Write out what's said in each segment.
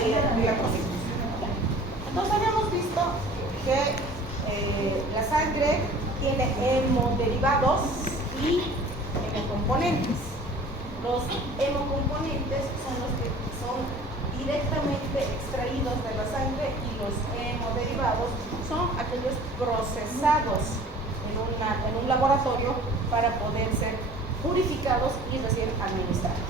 eritrocito. Entonces habíamos visto que la sangre tiene hemoderivados y hemocomponentes. Los hemocomponentes son los que son directamente extraídos de la sangre y los hemoderivados son aquellos procesados en un laboratorio para poder ser purificados y recién administrados.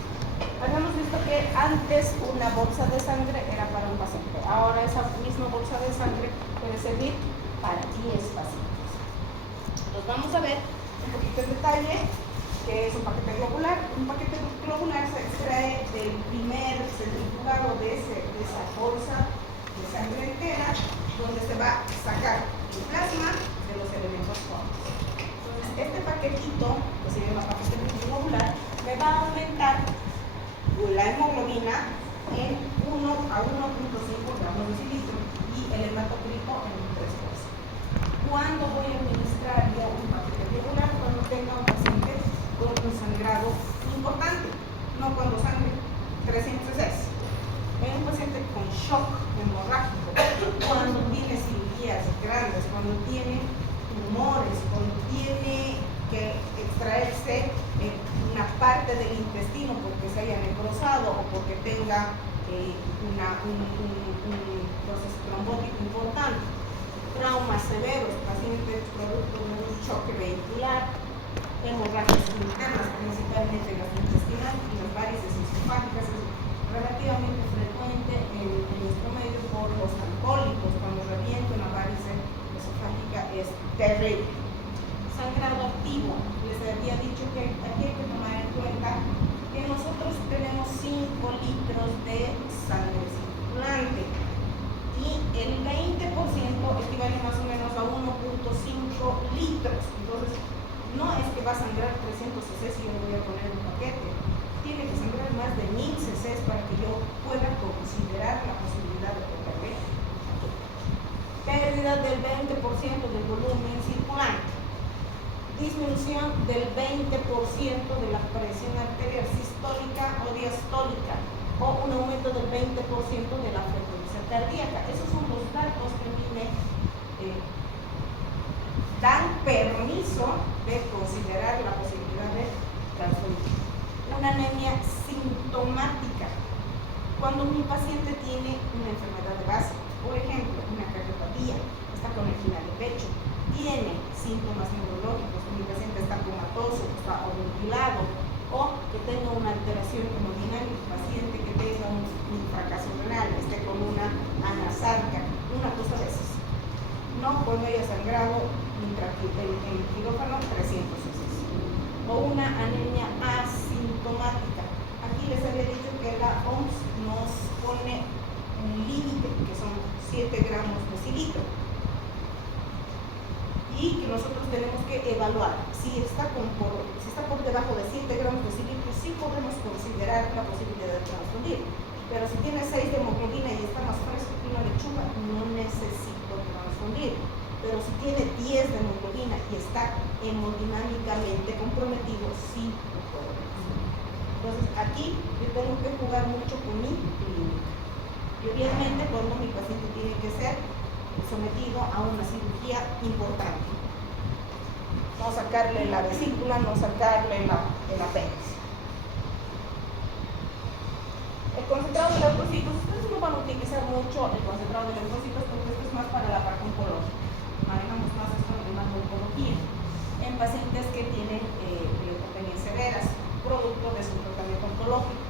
Habíamos visto que antes una bolsa de sangre era para un paciente. Ahora esa misma bolsa de sangre puede servir para 10 pacientes. Entonces vamos a ver un poquito en detalle qué es un paquete globular. Un paquete globular se extrae del primer centrifugado de esa bolsa de sangre entera, donde se va a sacar el plasma de los elementos fórmicos. Entonces este paquetito, que se llama paquete globular, me va a aumentar la hemoglobina en 1 a 1.5 gramos de cilitro y el hematocrito en un 3%. ¿Cuándo voy a administrar yo un paquete globular? Cuando tenga un paciente con un sangrado importante, no cuando sangre 300 cc. En un paciente con shock hemorrágico, cuando tiene cirugías grandes, cuando tiene tumores, cuando tiene que extraerse una parte del intestino porque se haya necrosado o porque tenga un proceso trombótico importante, traumas severos, pacientes producto de un choque vehicular, hemorragias internas, principalmente gastrointestinal y las varices esofágicas, es relativamente frecuente en nuestro medio por los alcohólicos. Cuando revienta una varice esofágica es terrible. Sangrado activo, les había dicho que aquí hay que tomar en cuenta que nosotros tenemos 5 litros de sangre circulante y el 20% equivale más o menos a 1.5 litros. Entonces, no es que va a sangrar 300 cc si yo le voy a poner un paquete. Tiene que sangrar más de 1000 cc para que yo pueda considerar la posibilidad de ponerle pérdida del 20% del volumen circulante, disminución del 20% de la presión arterial sistólica o diastólica, o un aumento del 20% de la frecuencia cardíaca. Esos son los datos que a mí me dan permiso de considerar la posibilidad de transfundir. Una anemia sintomática, cuando mi paciente tiene una enfermedad de base, por ejemplo, una cardiopatía, está con angina de pecho, tiene síntomas neurológicos, mi paciente está comatoso, está obnubilado, o que tenga una alteración hemodinámica, paciente que tenga un fracaso renal, esté con una anasarca, una cosa de esas. No cuando haya sangrado en quirófano 300 cc. O una anemia asintomática. Aquí les había dicho que la OMS nos pone un límite, que son 7 gramos de cilitro. Y que nosotros tenemos que evaluar si está por debajo de 7 gramos de cilitro, sí podemos considerar la posibilidad de transfundir. Pero si tiene 6 de hemoglobina y está más fresco que una lechuga, no necesito transfundir. Pero si tiene 10 de hemoglobina y está hemodinámicamente comprometido, sí lo puedo transfundir. Entonces aquí yo tengo que jugar mucho con mi clínica. Y obviamente cuando mi paciente tiene que ser sometido a una cirugía importante. No sacarle la vesícula, no sacarle el apéndice. El concentrado de leucocitos, ustedes no van a utilizar mucho el concentrado de leucocitos porque esto es más para la parte oncológica. Manejamos más esto en la oncología, en pacientes que tienen leucopenias severas, producto de su tratamiento oncológico.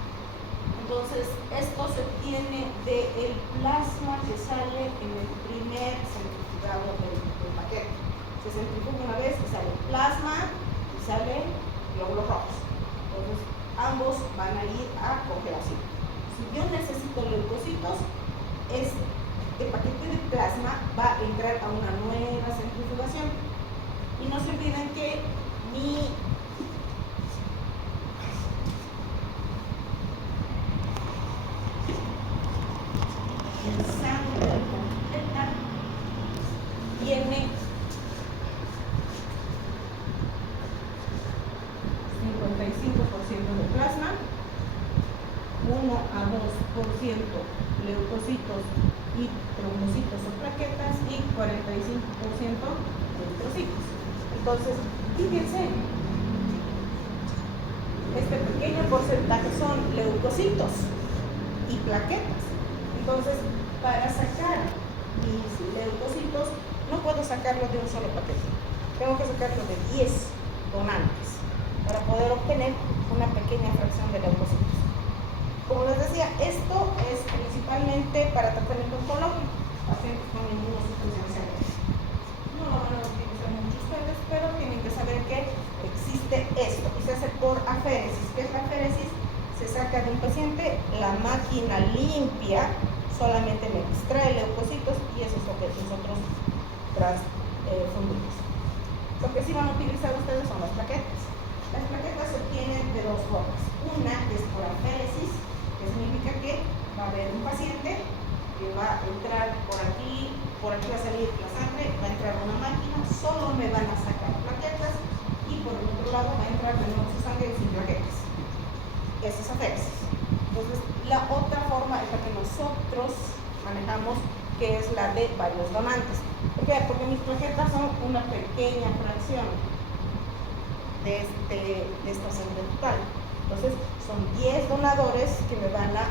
Entonces, esto se obtiene del plasma que sale en el primer centrifugado del paquete. Se centrifuga una vez y sale plasma y sale glóbulos rojos. Entonces, ambos van a ir a congelación. Si yo necesito leucocitos, este paquete de plasma va a entrar a una nueva centrifugación. Y no se olviden que mi sangre completa tiene 55% de plasma, 45% 1 a 2% leucocitos y trombocitos o plaquetas y 45% eritrocitos. Entonces, fíjense, este pequeño porcentaje son leucocitos y plaquetas. Entonces, para sacar mis leucocitos, no puedo sacarlo de un solo paquete. Tengo que sacarlo de 10 donantes para poder obtener una pequeña fracción de leucocitos. Como les decía, esto es principalmente para tratamiento oncológico, pacientes con inmunosuficiencia. No lo van a utilizar mucho ustedes, pero tienen que saber que existe esto y se hace por aféresis. ¿Qué es la aféresis? Se saca de un paciente, la máquina limpia, solamente me extrae leucocitos y eso es lo que nosotros transfundimos. Lo que sí van a utilizar ustedes son las plaquetas. Las plaquetas se obtienen de dos formas. Una es por aféresis, que significa que va a haber un paciente que va a entrar por aquí va a salir la sangre, va a entrar una máquina, solo me van a sacar plaquetas y por el otro lado va a entrar de nuevo su sangre sin plaquetas. Esa es aféresis. Entonces, la otra forma es la que nosotros manejamos, que es la de varios donantes. ¿Por qué? Porque mis plaquetas son una pequeña fracción de esta sangre total. Entonces, son 10 donadores que me van a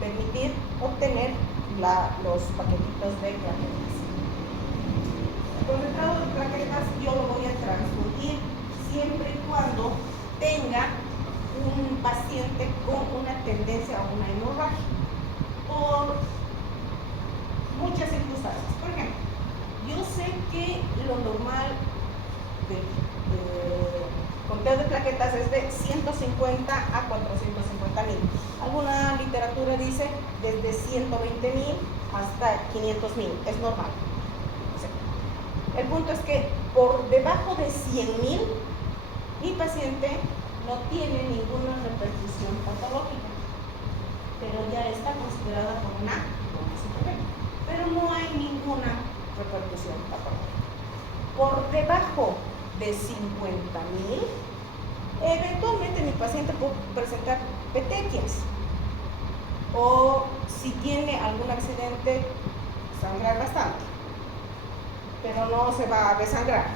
permitir obtener los paquetitos de plaquetas. El concentrado de plaquetas yo lo voy a transfundir siempre y cuando tenga un paciente con una tendencia a una hemorragia por muchas circunstancias. Por ejemplo, yo sé que lo normal del conteo de plaquetas es de 150 a 450,000. Alguna literatura dice desde 120,000 hasta 500,000, es normal. El punto es que por debajo de 100,000, mi paciente no tiene ninguna repercusión patológica, pero ya está considerada como una trombocitopenia, pero no hay ninguna repercusión patológica. Por debajo de 50,000, eventualmente mi paciente puede presentar petequias o si tiene algún accidente, sangrar bastante, pero no se va a desangrar.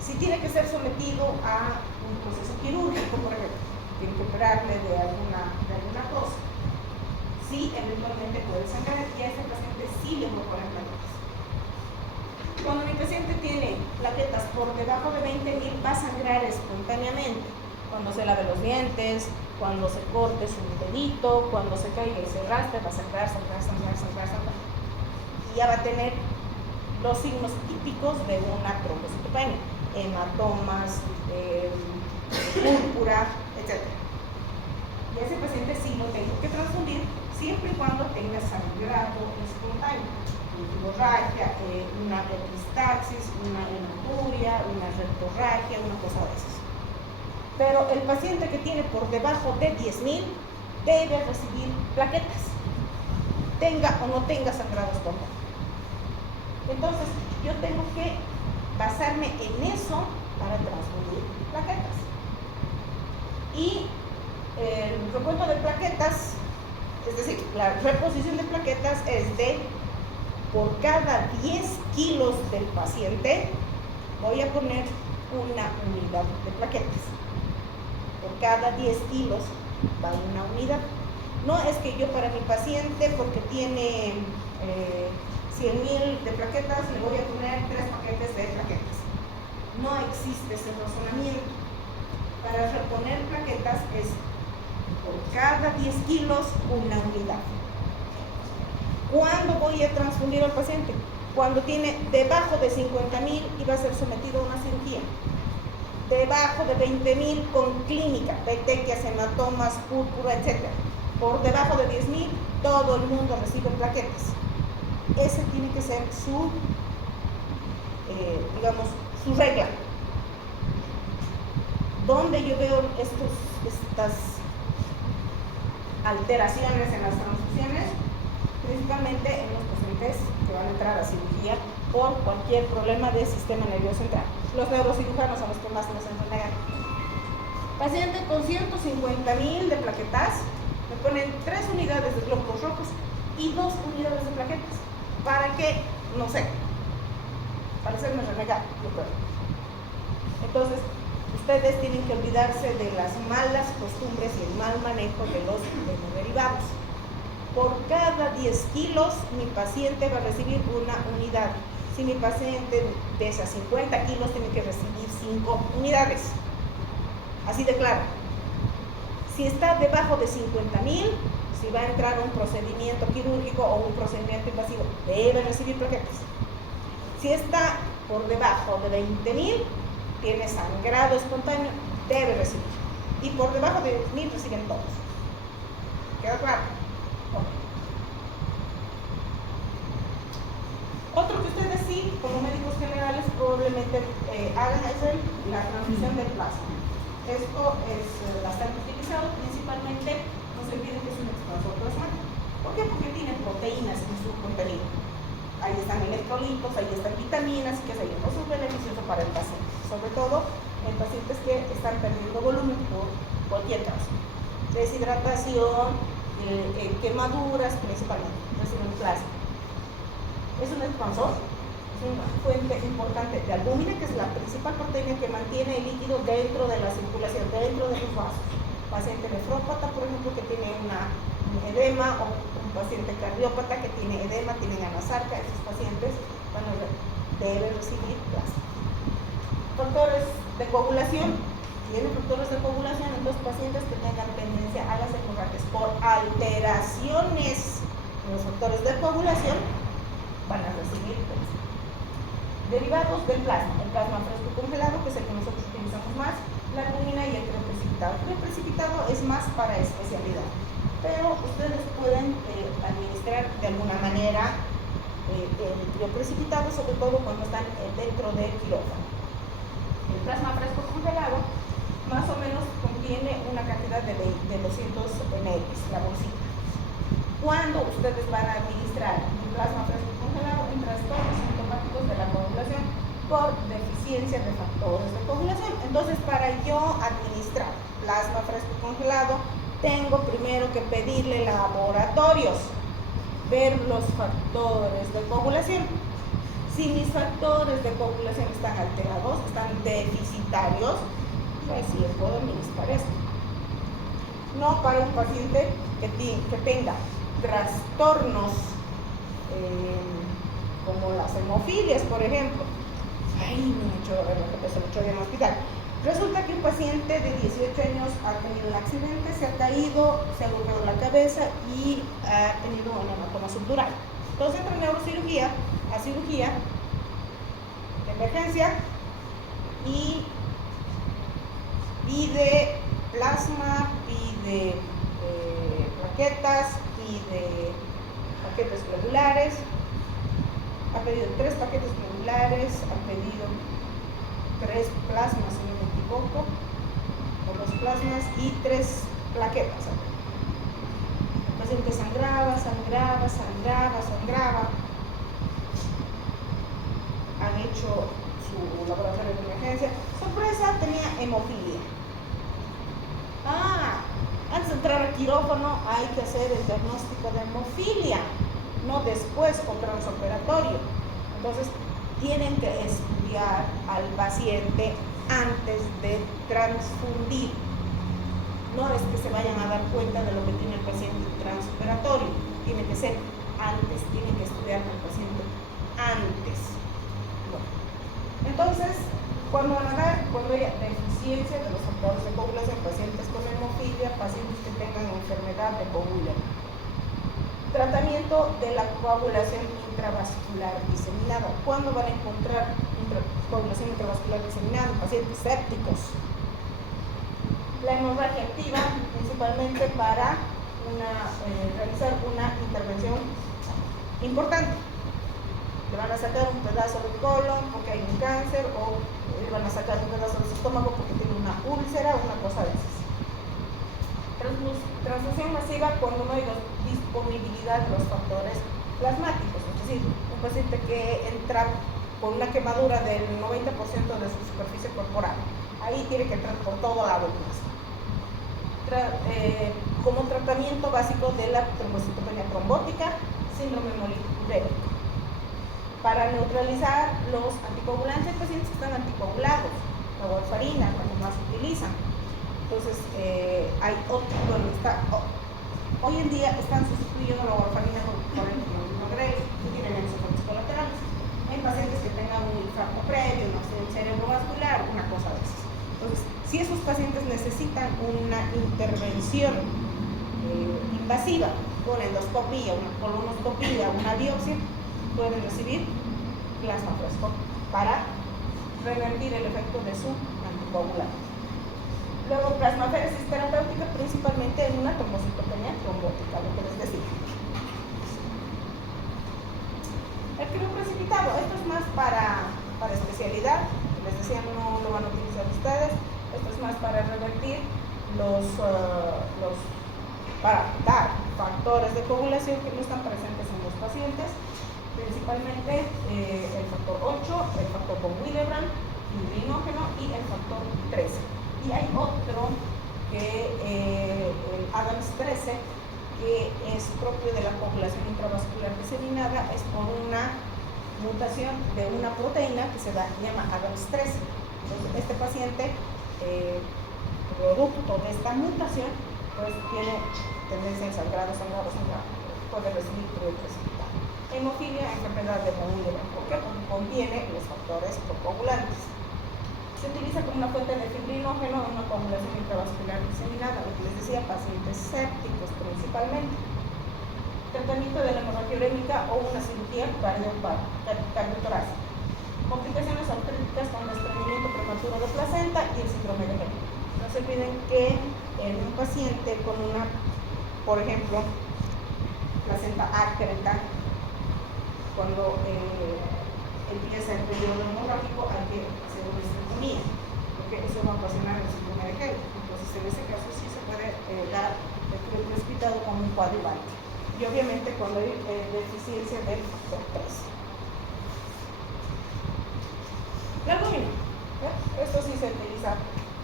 Si tiene que ser sometido a un proceso quirúrgico, por ejemplo, tiene que operarle de alguna cosa, sí, eventualmente puede sangrar y a ese paciente sí le voy a poner plaquetas. Cuando mi paciente tiene plaquetas por debajo de 20,000, va a sangrar espontáneamente. Cuando se lave los dientes, cuando se corte su dedito, cuando se caiga y se rastre, va a sangrar. Y ya va a tener los signos típicos de una trombocitopenia: hematomas, púrpura, etc. Y a ese paciente sí lo tengo que transfundir siempre y cuando tenga sangrado espontáneo, hemorragia, una epistaxis, una hematuria, una rectorragia, una cosa de esas. Pero el paciente que tiene por debajo de 10,000 debe recibir plaquetas, tenga o no tenga sangrado espontáneo. Entonces, yo tengo que basarme en eso para transfundir plaquetas. Y el recuento de plaquetas, es decir, la reposición de plaquetas es de por cada 10 kilos del paciente voy a poner una unidad de plaquetas. Por cada 10 kilos va una unidad. No es que yo para mi paciente, porque tiene 100,000 de plaquetas, le voy a poner 3 paquetes de plaquetas. No existe ese razonamiento. Para reponer plaquetas es por cada 10 kilos una unidad. ¿Cuándo voy a transfundir al paciente? Cuando tiene debajo de 50,000 y va a ser sometido a una cirugía. Debajo de 20,000 con clínica, petequias, hematomas, púrpura, etc. Por debajo de 10,000, todo el mundo recibe plaquetas. Ese tiene que ser su regla. Donde yo veo estas alteraciones en las transfusiones, principalmente en los pacientes que van a entrar a cirugía por cualquier problema del sistema nervioso central. Los neurocirujanos son los que más nos enredan. Paciente con 150,000 de plaquetas, ponen 3 unidades de glóbulos rojos y 2 unidades de plaquetas. ¿Para qué? No sé. Para hacerme renegar, yo creo. Entonces, ustedes tienen que olvidarse de las malas costumbres y el mal manejo de los hemoderivados. Por cada 10 kilos, mi paciente va a recibir una unidad. Si mi paciente pesa 50 kilos, tiene que recibir 5 unidades. Así de claro. Si está debajo de 50,000, si va a entrar un procedimiento quirúrgico o un procedimiento invasivo, debe recibir plaquetas. Si está por debajo de 20,000, tiene sangrado espontáneo, debe recibir. Y por debajo de 10,000 reciben todos. ¿Queda claro? Okay. Otro que ustedes sí, como médicos generales, probablemente hagan es la transfusión del plasma. Esto es bastante utilizado, principalmente no se olviden que es un expansor plasmático. ¿Por qué? Porque tiene proteínas en su contenido. Ahí están electrolitos, ahí están vitaminas, que es ahí. Eso es beneficioso para el paciente, sobre todo en pacientes que están perdiendo volumen por cualquier causa. Deshidratación, quemaduras, principalmente, reciben plasma. Es un expansor, es una fuente importante de albúmina, que es la principal proteína que mantiene el líquido dentro de la circulación, dentro de los vasos. Paciente nefrópata, por ejemplo, que tiene un edema, o un paciente cardiópata que tiene edema, tienen anasarca, esos pacientes deben recibir plasma. Factores de coagulación, tienen factores de coagulación en los pacientes que tengan tendencia a las hemorragias por alteraciones en los factores de coagulación, van a recibir plasma. Derivados del plasma, el plasma fresco congelado, que es el que nosotros utilizamos más, la albúmina y el crioprecipitado. El crioprecipitado es más para especialidad, pero ustedes pueden administrar de alguna manera el crioprecipitado, sobre todo cuando están dentro del quirófano. El plasma fresco congelado más o menos contiene una cantidad de 200 ml, la bolsita. Cuando ustedes van a administrar un plasma fresco congelado en trastornos sintomáticos de la coagulación por deficiencia de factores de coagulación, entonces para yo administrar plasma fresco congelado, tengo primero que pedirle laboratorios, ver los factores de coagulación. Si mis factores de coagulación están alterados, están deficitarios, recién puedo administrar esto. No para un paciente que tenga trastornos como las hemofilias, por ejemplo. Ay, me he hecho en el hospital. Resulta que un paciente de 18 años ha tenido un accidente, se ha caído, se ha golpeado la cabeza y ha tenido un hematoma subdural. Entonces entra en neurocirugía, a cirugía de emergencia y pide plasma, pide plaquetas, pide paquetes glandulares, ha pedido 3 paquetes glandulares, ha pedido 3 plasmas, si no me equivoco, o 2 plasmas y 3 plaquetas. El paciente sangraba. Han hecho su laboratorio de emergencia. Sorpresa, tenía hemofilia. Antes de entrar al quirófano hay que hacer el diagnóstico de hemofilia, no después o transoperatorio. Entonces, tienen que estudiar al paciente antes de transfundir. No es que se vayan a dar cuenta de lo que tiene el paciente transoperatorio, tiene que ser antes, tienen que estudiar al paciente antes. Bueno, entonces, cuando haya deficiencia de los factores de coagulación, pacientes con hemofilia, pacientes que tengan enfermedad de coagulación. Tratamiento de la coagulación intravascular diseminada. ¿Cuándo van a encontrar coagulación intravascular diseminada? Pacientes sépticos. La hemorragia activa, principalmente para realizar una intervención importante. Le van a sacar un pedazo del colon porque hay un cáncer, o le van a sacar un pedazo del estómago porque tiene una úlcera, una cosa de esas. Transfusión masiva cuando no hay disponibilidad de los factores plasmáticos, es decir, un paciente que entra con una quemadura del 90% de su superficie corporal, ahí tiene que entrar por todo lado el plasma. como tratamiento básico de la trombocitopenia trombótica, síndrome hemolítico. Para neutralizar los anticoagulantes, hay pacientes que están anticoagulados, la warfarina, cuando más se utilizan. Entonces, hoy en día están sustituyendo la warfarina por el clorogrel, que tienen esos efectos colaterales. Hay pacientes que tengan un infarto previo, un accidente cerebrovascular, una cosa de esas. Entonces, si esos pacientes necesitan una intervención invasiva, una endoscopía, una colonoscopía, una biopsia, pueden recibir plasma fresco para revertir el efecto de su anticoagulante. Luego, plasmaféresis terapéutica, principalmente en una trombocitopenia trombótica, lo que les decía. El crioprecipitado, esto es más para especialidad, les decía, no lo van a utilizar ustedes. Esto es más para revertir para dar factores de coagulación que no están presentes en los pacientes, principalmente el factor 8, el factor von Willebrand, fibrinógeno y el factor 13. Y hay otro que el Adams 13, que es propio de la coagulación intravascular diseminada, es por una mutación de una proteína que se llama Adams 13. Entonces, este paciente, producto de esta mutación, pues tiene tendencia al sangrado, puede recibir crioprecipitado. Hemofilia, enfermedad de von Willebrand. ¿Por qué? Porque contiene los factores procoagulantes. Se utiliza como una fuente de fibrinógeno en una coagulación intravascular diseminada, lo que les decía, pacientes sépticos principalmente. Tratamiento de la hemorragia urémica o una cirugía cardiotorácica. Complicaciones artríticas con desprendimiento prematuro de placenta y el síndrome de Helen. No se olviden que en un paciente con una, por ejemplo, placenta acreta, cuando empieza el periodo hemorrágico, hay que hacer una histerectomía, porque eso va a ocasionar el síndrome de Helen. Entonces, en ese caso sí se puede dar el crioprecipitado como un coadyuvante. Y obviamente cuando hay deficiencia del factor 3. La albúmina, esto sí se utiliza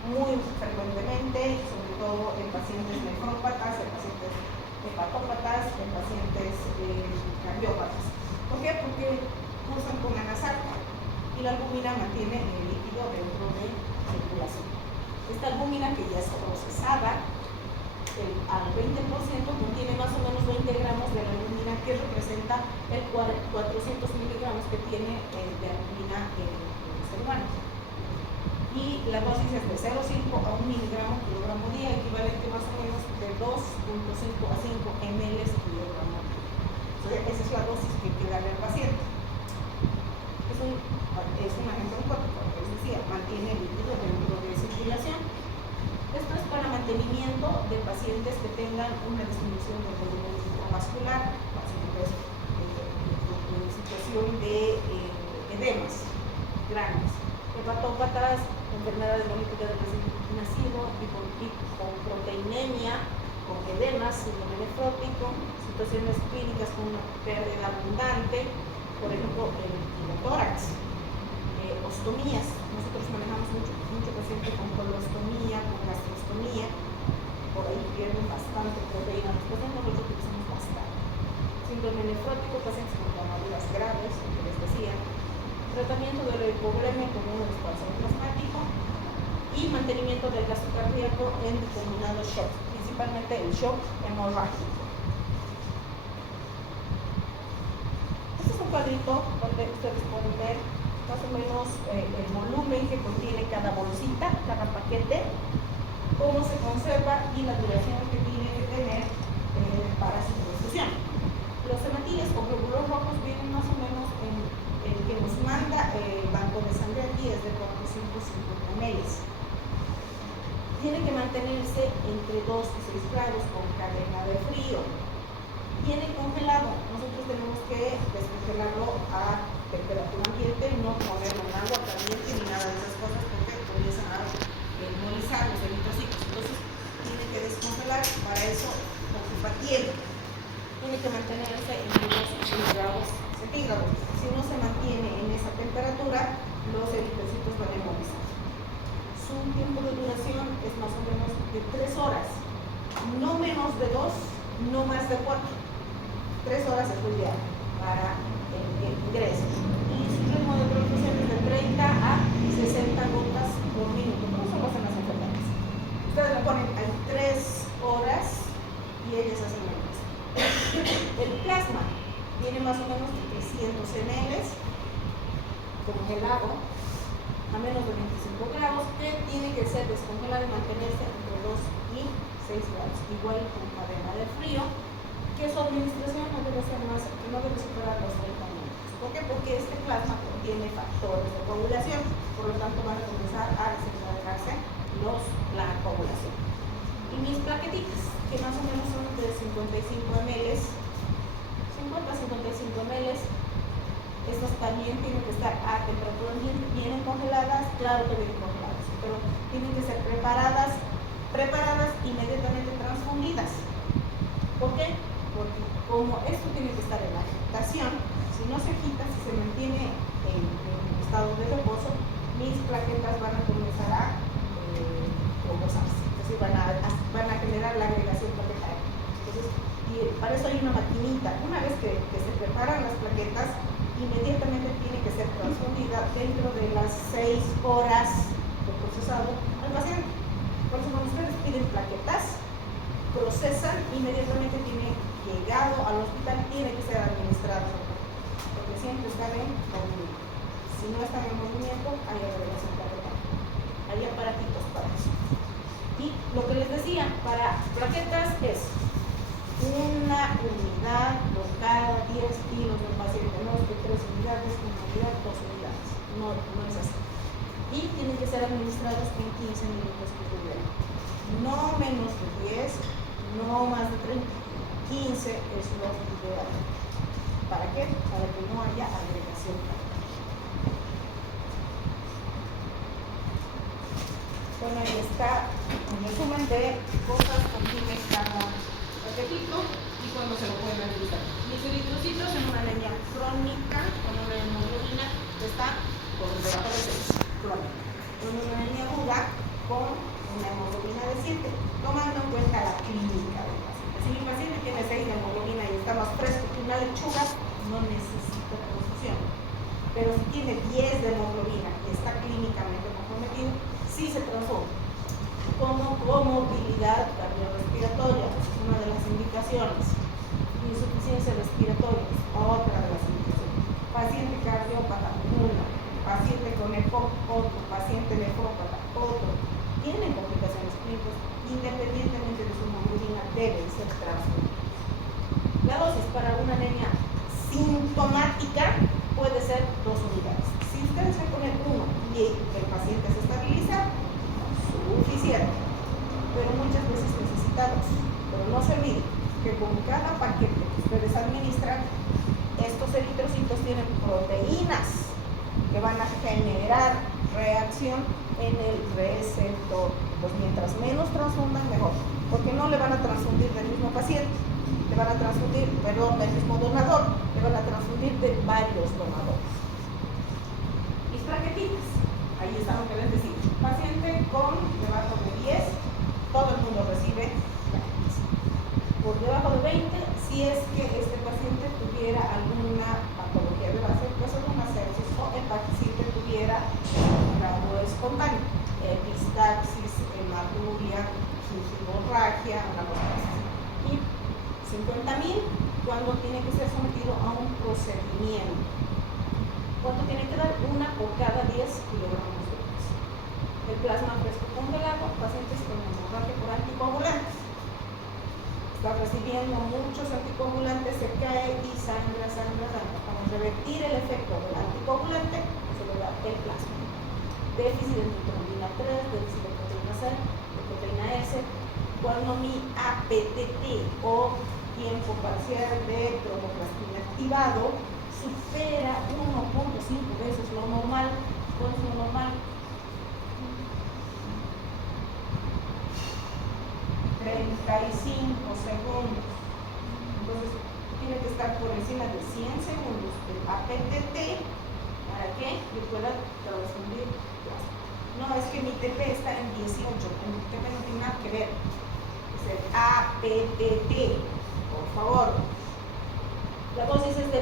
muy frecuentemente, sobre todo en pacientes nefrópatas, en pacientes hepatópatas, en pacientes cardiópatas. ¿Por qué? Porque cursan con anasarca y la albúmina mantiene el líquido dentro de circulación. Esta albúmina, que ya es procesada al 20%, contiene más o menos 20 gramos de la albúmina, que representa el 400 miligramos que tiene de albúmina en el ser humano. Y la dosis es de 0,5 a 1 miligramo kilogramo día, equivalente más o menos de 2,5 a 5 ml kilogramo día. Entonces, esa es la dosis que hay que darle al paciente. Es un agente oncótico, es decir, mantiene el líquido dentro de circulación. Esto es para mantenimiento de pacientes que tengan una disminución del volumen intravascular, pacientes en situación de edemas grandes, hepatópatas, enfermedad hemolítica del recién nacido, hipoproteinemia, con edemas, síndrome nefrótico, situaciones clínicas con una pérdida abundante, por ejemplo, el tórax, ostomías. Nosotros manejamos mucho paciente con colostomía, con gastrostomía, por ahí pierden bastante proteína. Los pacientes nosotros utilizamos bastante. Síndrome nefrótico, pacientes con quemaduras graves, como les decía. Tratamiento de la hipoglemia con un esfuerzo plasmático y mantenimiento del gasto cardíaco en determinados shocks, principalmente el shock hemorrágico. Este es un cuadrito donde ustedes pueden ver más o menos el volumen que contiene cada bolsita, cada paquete, cómo se conserva y la duración que tiene que tener para su distribución. Los hematines o glóbulos rojos vienen más o menos en el que nos manda el banco de sangre aquí, es de 450 ml. Tiene que mantenerse entre 2 y 6 grados con cadena de frío. Viene congelado, nosotros tenemos que descongelarlo a temperatura ambiente, no ponerlo en agua caliente ni nada de esas cosas, porque comienzan a molizar los eritrocitos. Entonces tiene que descongelar, para eso ocupa tiempo. Tiene que mantenerse entre 2 y 6 grados centígrados. Si no se mantiene en esa temperatura, los eritrocitos van a molizar. Su tiempo de duración es más o menos de 3 horas. no menos de 2, no más de 4. 3 horas es lo ideal para el ingreso. Y su ritmo de perfusión es de 30 a 60 gotas por minuto. ¿Cómo se lo hacen las enfermeras? Ustedes le ponen ahí 3 horas y ellas hacen el ingreso. El plasma tiene más o menos 300 ml congelado a menos de 25 grados, que tiene que ser descongelado y mantenerse entre 2 y 6 grados, igual con cadena de frío, que su administración no debe superar los 30 minutos. ¿Por qué? Porque este plasma contiene factores de coagulación, por lo tanto van a comenzar a desencadenarse la coagulación. Y mis plaquetitas, que más o menos son de 55 ml, 50 a 55 ml, estas también tienen que estar a temperatura ambiente. Vienen congeladas, claro que vienen congeladas, pero tienen que ser preparadas inmediatamente transfundidas. ¿Por qué? Porque como esto tiene que estar en la agitación, si no se agita, si se mantiene en estado de reposo, mis plaquetas van a comenzar a composarse, es decir, van a generar la agregación plaquetaria. Entonces, y para eso hay una maquinita. Una vez que se preparan las plaquetas, inmediatamente tiene que ser transfundida dentro de las 6 horas de procesado al paciente. Por eso cuando ustedes piden plaquetas, procesan, inmediatamente tiene llegado al hospital, tiene que ser administrado, porque siempre están en movimiento. Si no están en movimiento, hay agregación plaquetaria. Hay aparatitos para eso. Y lo que les decía, para plaquetas es una unidad por cada 10 kilos del paciente, no es de 3 unidades, una unidad, 2 unidades, no es así. Y tienen que ser administrados en 15 minutos que tuvieran. No menos de 10, no más de 30, 15 es lo ideal. ¿Para qué? Para que no haya agregación. Bueno, ahí está un resumen de cosas que contiene cada paquetito y cuándo se lo pueden utilizar. Mis eritrocitos en una anemia crónica con una hemoglobina que está por debajo de 6, crónica. En una anemia aguda con una hemoglobina de 7, tomando en cuenta la clínica del paciente. Si mi paciente tiene 6 de hemoglobina y está más fresco que una lechuga, no necesita transfusión. Pero si tiene 10 de hemoglobina y está clínicamente comprometido, sí se transforma. Como comorbilidad cardiorrespiratoria, es una de las indicaciones. Insuficiencia respiratoria, otra de las indicaciones. Paciente cardiópata, una. Paciente con EPOC, otro. Paciente nefrópata, otro. Tienen complicaciones clínicas, independientemente de su hemoglobina, deben ser transfundidos. La dosis para una anemia sintomática puede ser 2 unidades. Si ustedes se ponen 1 y el paciente se estabiliza, suficiente, pero muchas veces necesitamos. Pero no se olviden que con cada paquete que ustedes administran, estos eritrocitos tienen proteínas que van a generar reacción en el receptor. Pues mientras menos transfundan, mejor, porque no le van a transfundir del mismo paciente, le van a transfundir, del mismo donador, le van a transfundir de varios donadores. Mis plaquetitas, ahí está lo que les decía. Paciente con debajo de 10, todo el mundo recibe plaquetas. Por debajo de 20, si es que este paciente tuviera alguna patología de base, caso de una sepsis o el paciente tuviera grado espontáneo, epistaxis, hematuria, gingivorragia, una cosa así. Y 50.000 cuando tiene que ser sometido a un procedimiento. ¿Cuánto tiene que dar? Una por cada 10 kilogramos de peso. El plasma fresco congelado, pacientes con hemorragia por anticoagulantes. Está recibiendo muchos anticoagulantes, se cae y sangra. Para revertir el efecto del anticoagulante, se le da el plasma. Déficit de trombina 3, déficit de proteína C, de proteína S. Cuando mi APTT o tiempo parcial de tromboplastina activado supera 1.5 veces lo normal. ¿Cuál es lo normal? 35 segundos. Entonces, tiene que estar por encima de 100 segundos el APTT para que yo pueda transfundir plasma. No, es que mi TP está en 18, el TP no tiene nada que ver. es el APTT, por favor. La dosis es de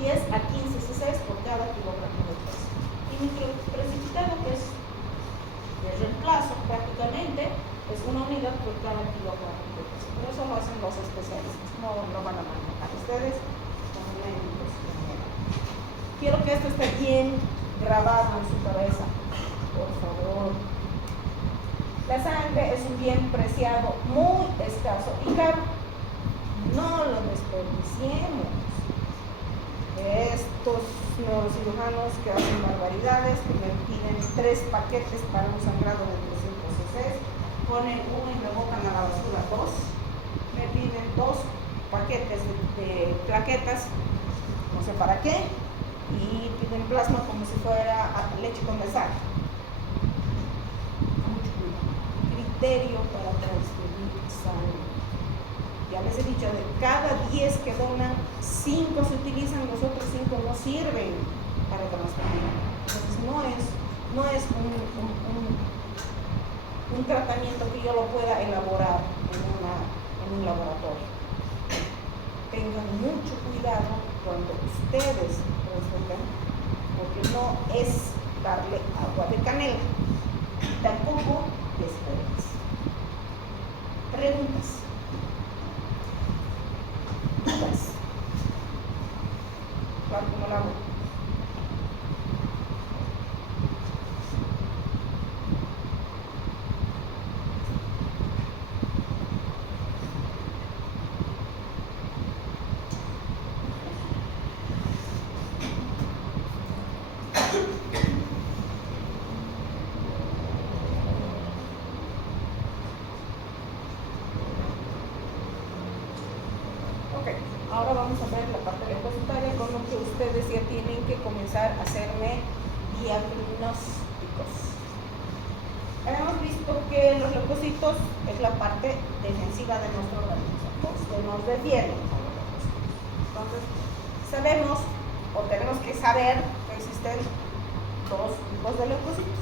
10 a 15 cc por cada kilogramo de peso. Y microprecipitado, que es de reemplazo prácticamente, es una unidad por cada kilogramo de peso. Pero eso lo hacen los especialistas, no lo van a manejar ustedes como médicos. Quiero que esto esté bien grabado en su cabeza, por favor. La sangre es un bien preciado, muy escaso y caro. No lo desperdiciemos. Estos neurocirujanos que hacen barbaridades, que me piden 3 paquetes para un sangrado de 300 cc, ponen uno y me botan a la basura 2, me piden 2 paquetes de plaquetas, no sé para qué, y piden plasma como si fuera leche condensada. Mucho cuidado. Criterio para transferir sangre. Ya les he dicho, de cada 10 que donan, 5 se utilizan, los otros 5 no sirven para transferir. Entonces no es un tratamiento que yo lo pueda elaborar en un laboratorio. Tengan mucho cuidado cuando ustedes transfunden, porque no es darle agua de canela, tampoco desperdicio. Preguntas. Claro, ¿cómo lo hago? Ahora vamos a ver la parte depositaria, con lo que ustedes ya tienen que comenzar a hacerme diagnósticos. Hemos visto que los leucocitos es la parte defensiva de nuestro organismo, que nos defienden a los leucocitos. Entonces, sabemos o tenemos que saber que existen 2 tipos de leucocitos: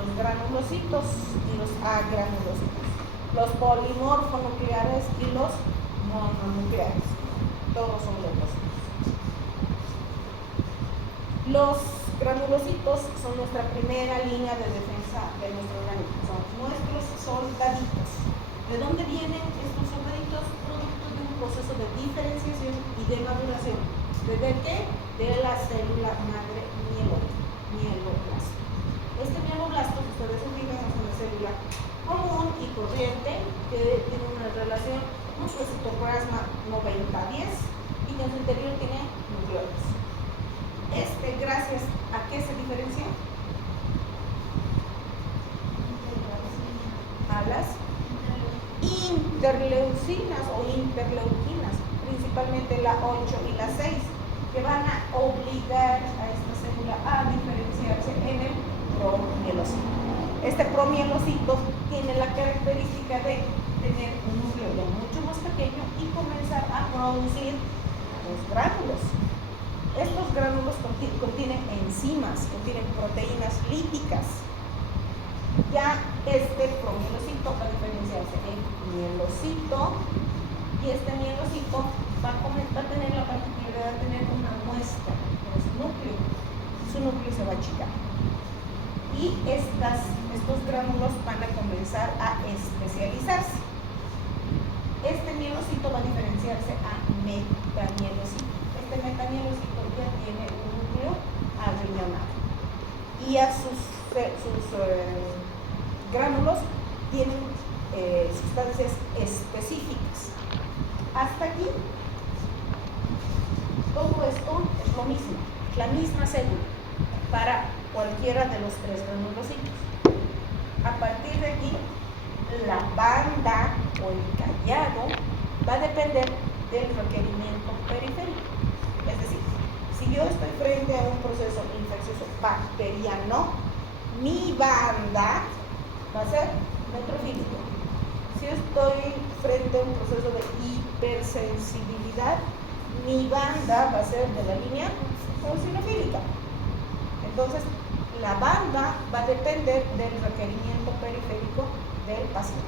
los granulocitos y los agranulocitos, los polimorfonucleares y los mononucleares. Todos son leucocitos. Los granulocitos son nuestra primera línea de defensa de nuestro organismo, son nuestros soldaditos. ¿De dónde vienen estos soldaditos? Producto de un proceso de diferenciación y de maduración. ¿Desde qué? De la célula madre mieloblasto. Este mieloblasto, ustedes se fijan, es una célula común y corriente que tiene una relación núcleo-citoplasma 90-10 y que en su interior tiene nucleoides. Gracias a qué se diferencia? A las interleucinas o interleuquinas, principalmente la 8 y la 6, que van a obligar a esta célula a diferenciarse en el promielocito. Este promielocito tiene la característica de tener un núcleo ya mucho más pequeño y comenzar a producir los gránulos. Estos gránulos contienen enzimas, contienen proteínas líticas. Ya este promielocito va a diferenciarse en mielocito, y este mielocito va a tener la particularidad de tener una muestra, es núcleo. Su núcleo se va a achicar. Y estos gránulos van a comenzar a especializarse. Este mielocito va a diferenciarse a metamielocito. Este metamielocito ya tiene un núcleo arriñonado. Y a sus gránulos tienen sustancias específicas. Hasta aquí, todo esto es lo mismo, la misma célula para cualquiera de los 3 granulocitos. A partir de aquí, la banda o el callado va a depender del requerimiento periférico. Es decir, si yo estoy frente a un proceso infeccioso bacteriano, mi banda va a ser neutrofílico. Si estoy frente a un proceso de hipersensibilidad, mi banda va a ser de la línea eosinofílica. Entonces, la banda va a depender del requerimiento periférico del paciente.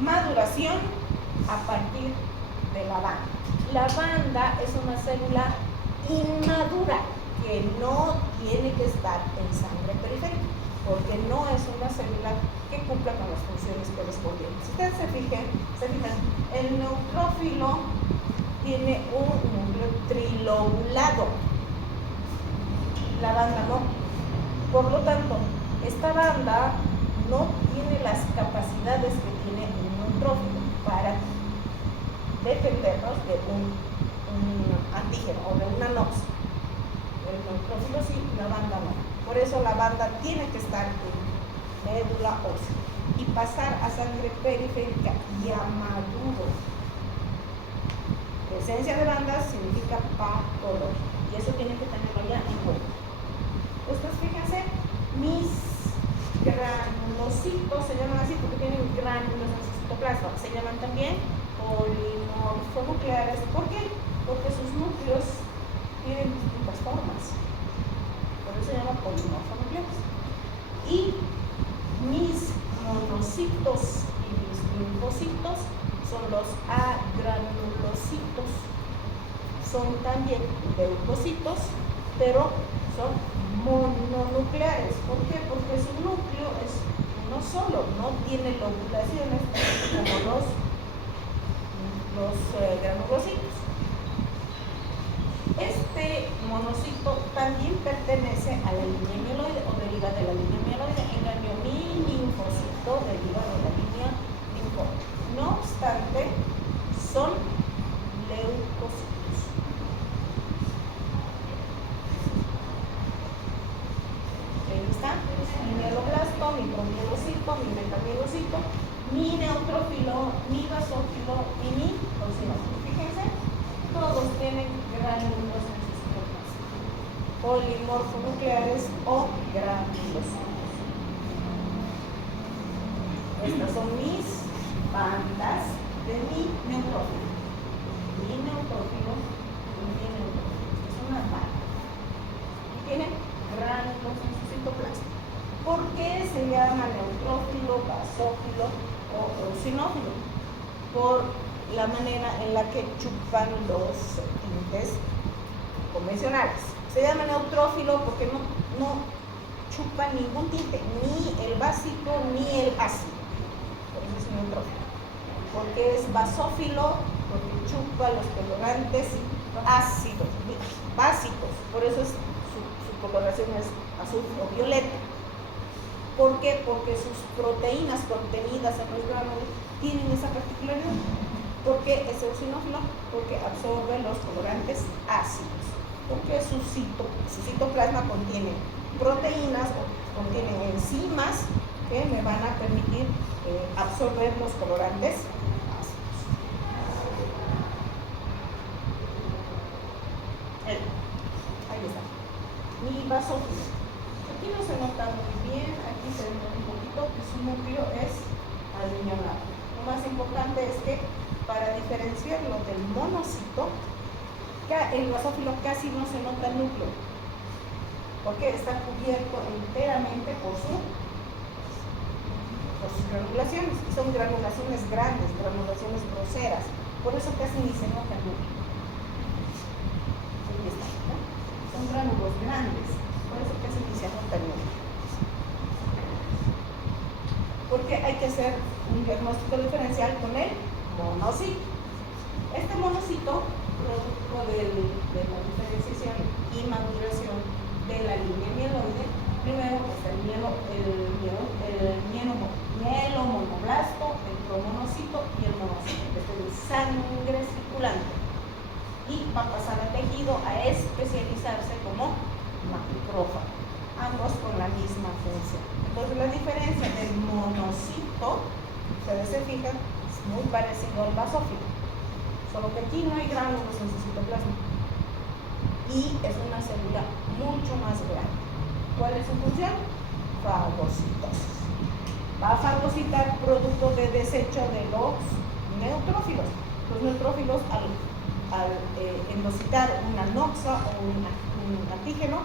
maduración a partir de la banda. La banda es una célula inmadura que no tiene que estar en sangre periférica, porque no es una célula que cumpla con las funciones correspondientes. Si ustedes se fijan, el neutrófilo tiene un núcleo trilobulado, la banda no. Por lo tanto, esta banda no tiene las capacidades que tiene un neutrófilo para defendernos de un antígeno o de una nox. El neutrófilo sí, la banda no. Por eso la banda tiene que estar en médula ósea y pasar a sangre periférica ya maduro. Presencia de bandas significa patología y eso tiene que tenerlo ya en cuenta. Entonces, fíjense, mis granulocitos se llaman así porque tienen gránulos en su citoplasma. Se llaman también polimorfonucleares. ¿Por qué? Porque sus núcleos tienen distintas formas. Por eso se llama polimorfonucleares. Y mis monocitos y mis linfocitos son los agranulocitos. Son también leucocitos, pero son mononucleares. ¿Por qué? Porque su núcleo es uno solo, no tiene lobulaciones como los granulocitos. Este monocito también pertenece a la línea mieloide o deriva de la línea mieloide. En cambio, mi linfocito deriva de la línea linfóide. No obstante, son leucocitos. Ahí está, mi mieloblasto, mi promielocito, mi metamielocito, mi neutrófilo, mi basófilo y mi eosinófilo. Fíjense, todos tienen gránulos en sus citoplasmas, polimorfonucleares o granulocitos. Estas son mis bandas de mi neutrófilo. Mi neutrófilo y mi neutrófilo. Esta es una banda. Y tienen gránulos en su citoplasma. ¿Por qué se llama neutrófilo, basófilo o eosinófilo? Por la manera en la que chupan los tintes convencionales. Se llama neutrófilo porque no chupa ningún tinte, ni el básico ni el ácido. Por eso es neutrófilo. Porque es basófilo, porque chupa los colorantes ácidos, básicos. Por eso su coloración es azul o violeta. ¿Por qué? Porque sus proteínas contenidas en los gránulos tienen esa particularidad. ¿Por qué es eosinófilo? Porque absorbe los colorantes ácidos. Porque su citoplasma contiene proteínas o contiene enzimas que me van a permitir absorber los colorantes ácidos. Ahí está. Mi basófilo. Aquí no se nota muy bien, aquí se nota un poquito que su núcleo es almiñonado. Lo más importante es que para diferenciarlo del monocito, el basófilo casi no se nota el núcleo, porque está cubierto enteramente por sus granulaciones, y son granulaciones grandes, granulaciones groseras, por eso casi ni se nota el núcleo. Ahí está, ¿no? Son gránulos grandes, por eso casi ni se nota el núcleo. Porque hay que hacer un diagnóstico diferencial con el monocito. Este monocito, producto de la diferenciación y maduración de la línea mieloide, primero está el mielomonoblasto, el promonocito y el monocito, que es de sangre circulante. Y va a pasar al tejido a especializarse como macrófago, ambos con la misma función. Entonces la diferencia del monocito, ustedes se fijan, es muy parecido al basófilo, solo que aquí no hay gránulos en su citoplasma y es una célula mucho más grande. ¿Cuál es su función? Fagocitosis. Va a fagocitar producto de desecho de los neutrófilos. Los neutrófilos al endocitar una noxa o un antígeno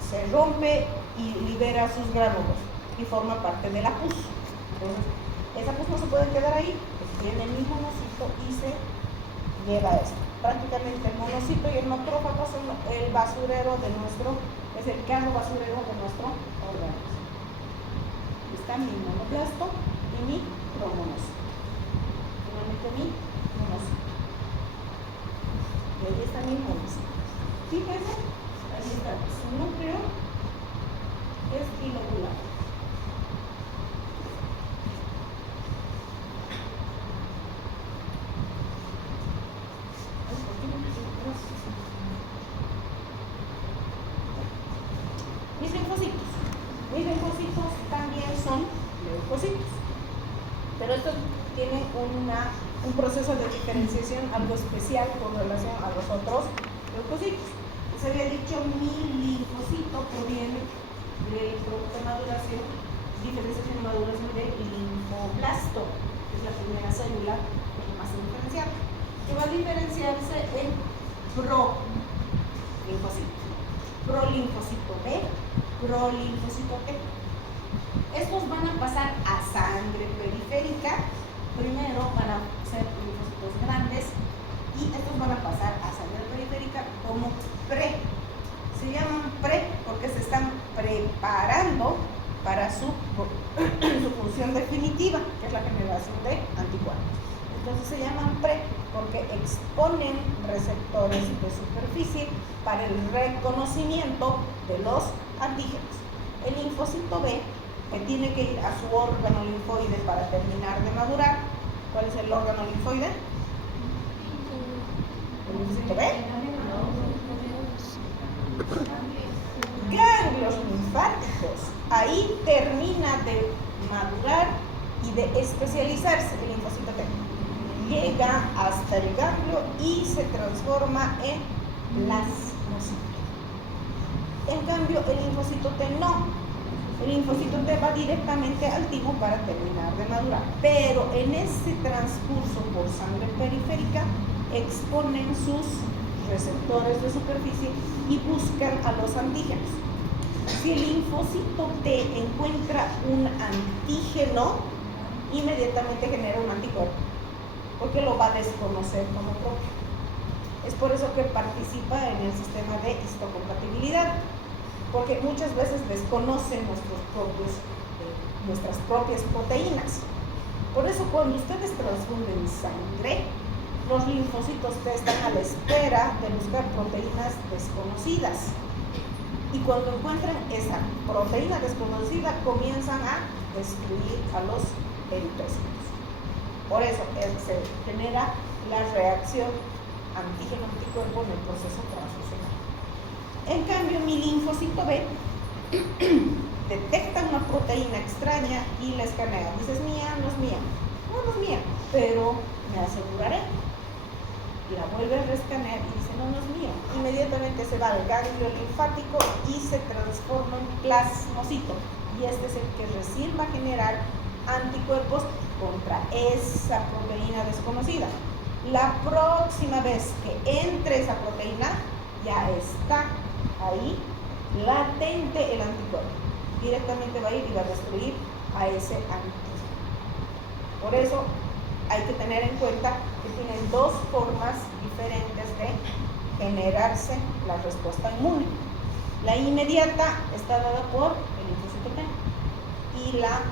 se rompe y libera sus gránulos y forma parte de la pus. Entonces, Esa pues no se puede quedar ahí, pues tiene mi monocito y se lleva esto. Prácticamente el monocito y el macrófago son el basurero de nuestro, es el carro basurero de nuestro organismo. Está mi monoplasto y mi promonocito. Finalmente mi monocito. Y ahí está mi monocito. Fíjense, ahí está su núcleo, es bilobular. Mis linfocitos también son leucocitos, pero estos tienen un proceso de diferenciación algo especial con relación a los otros leucocitos. Les había dicho, mi linfocito proviene del producto de maduración, diferenciación y maduración del linfoblasto, que es la primera célula que es más diferenciada, que va a diferenciarse en prolinfocito, prolinfocito B, prolinfocito T. Estos van a pasar a sangre periférica. Primero van a ser linfocitos grandes y estos van a pasar a sangre periférica como pre. Se llaman pre porque se están preparando para su función definitiva, que es la generación de anticuerpos. Entonces se llaman pre porque exponen receptores de superficie para el reconocimiento de los antígenos. El linfocito B, que tiene que ir a su órgano linfoide para terminar de madurar. ¿Cuál es el órgano linfoide? ¿El linfocito B? Ganglios linfáticos. Ahí termina de madurar y de especializarse el linfocito T. Llega hasta el ganglio y se transforma en plasmocito. En cambio, el linfocito T no. El linfocito T va directamente al timo para terminar de madurar. Pero en ese transcurso por sangre periférica exponen sus receptores de superficie y buscan a los antígenos. Si el linfocito T encuentra un antígeno, inmediatamente genera un anticuerpo, porque lo va a desconocer como propio. Es por eso que participa en el sistema de histocompatibilidad, porque muchas veces desconocen nuestras propias proteínas. Por eso cuando ustedes transfunden sangre, los linfocitos T están a la espera de buscar proteínas desconocidas. Y cuando encuentran esa proteína desconocida, comienzan a destruir a los eritrocitos. Por eso se genera la reacción antígeno-anticuerpo en el proceso transfusional. En cambio, mi linfocito B detecta una proteína extraña y la escanea. Dices, mía, no es mía. No, no es mía, pero me aseguraré. La vuelve a reescanear y dice, no, no es mío. Inmediatamente se va al ganglio linfático y se transforma en plasmocito. Y este es el que recién va a generar anticuerpos contra esa proteína desconocida. La próxima vez que entre esa proteína, ya está ahí latente el anticuerpo. Directamente va a ir y va a destruir a ese antígeno. Por eso hay que tener en cuenta que tienen dos formas diferentes de generarse la respuesta inmune. La inmediata está dada por el linfocito T y la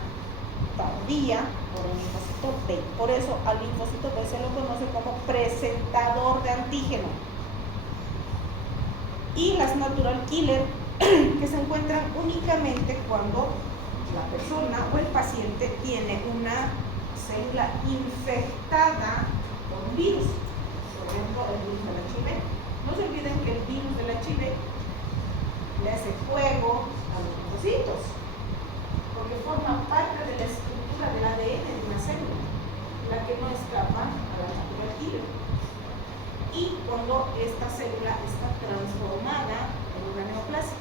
tardía por el linfocito T. Por eso al linfocito T se lo conoce como presentador de antígeno. Y las natural killer, que se encuentran únicamente cuando la persona o el paciente tiene una célula infectada por un virus. Por ejemplo, el virus de la HIV. No se olviden que el virus de la HIV le hace fuego a los linfocitos, porque forma parte de la estructura del ADN de una célula, la que no escapa a la natural killer. Y cuando esta célula está transformada en una neoplasia,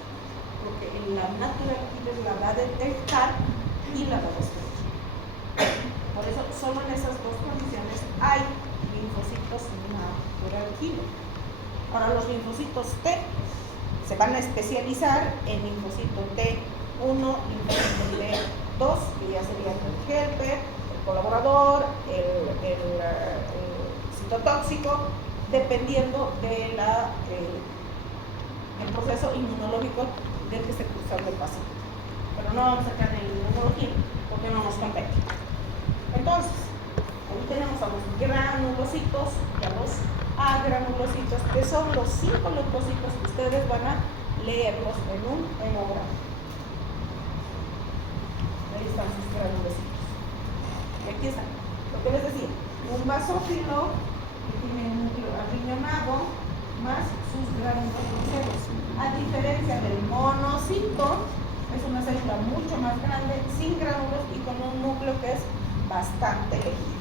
porque la natural killer la va a detectar y la va a destruir. Por eso, solo en esas dos condiciones hay linfocitos natural killer. Ahora, los linfocitos T se van a especializar en linfocito T1, linfocito T2, que ya sería el helper, el colaborador, el citotóxico, dependiendo del proceso inmunológico del que esté cursando el paciente. Pero no vamos a entrar en inmunología porque no nos compete. Entonces, ahí tenemos a los granulocitos y a los agranulocitos, que son los 5 leucocitos que ustedes van a leerlos en un hemograma. Ahí están sus granulocitos. Y aquí están. Lo que les decía, un basófilo que tiene un núcleo arriñonado más sus granulocitos. A diferencia del monocito, es una célula mucho más grande, sin gránulos y con un núcleo que es bastante legible.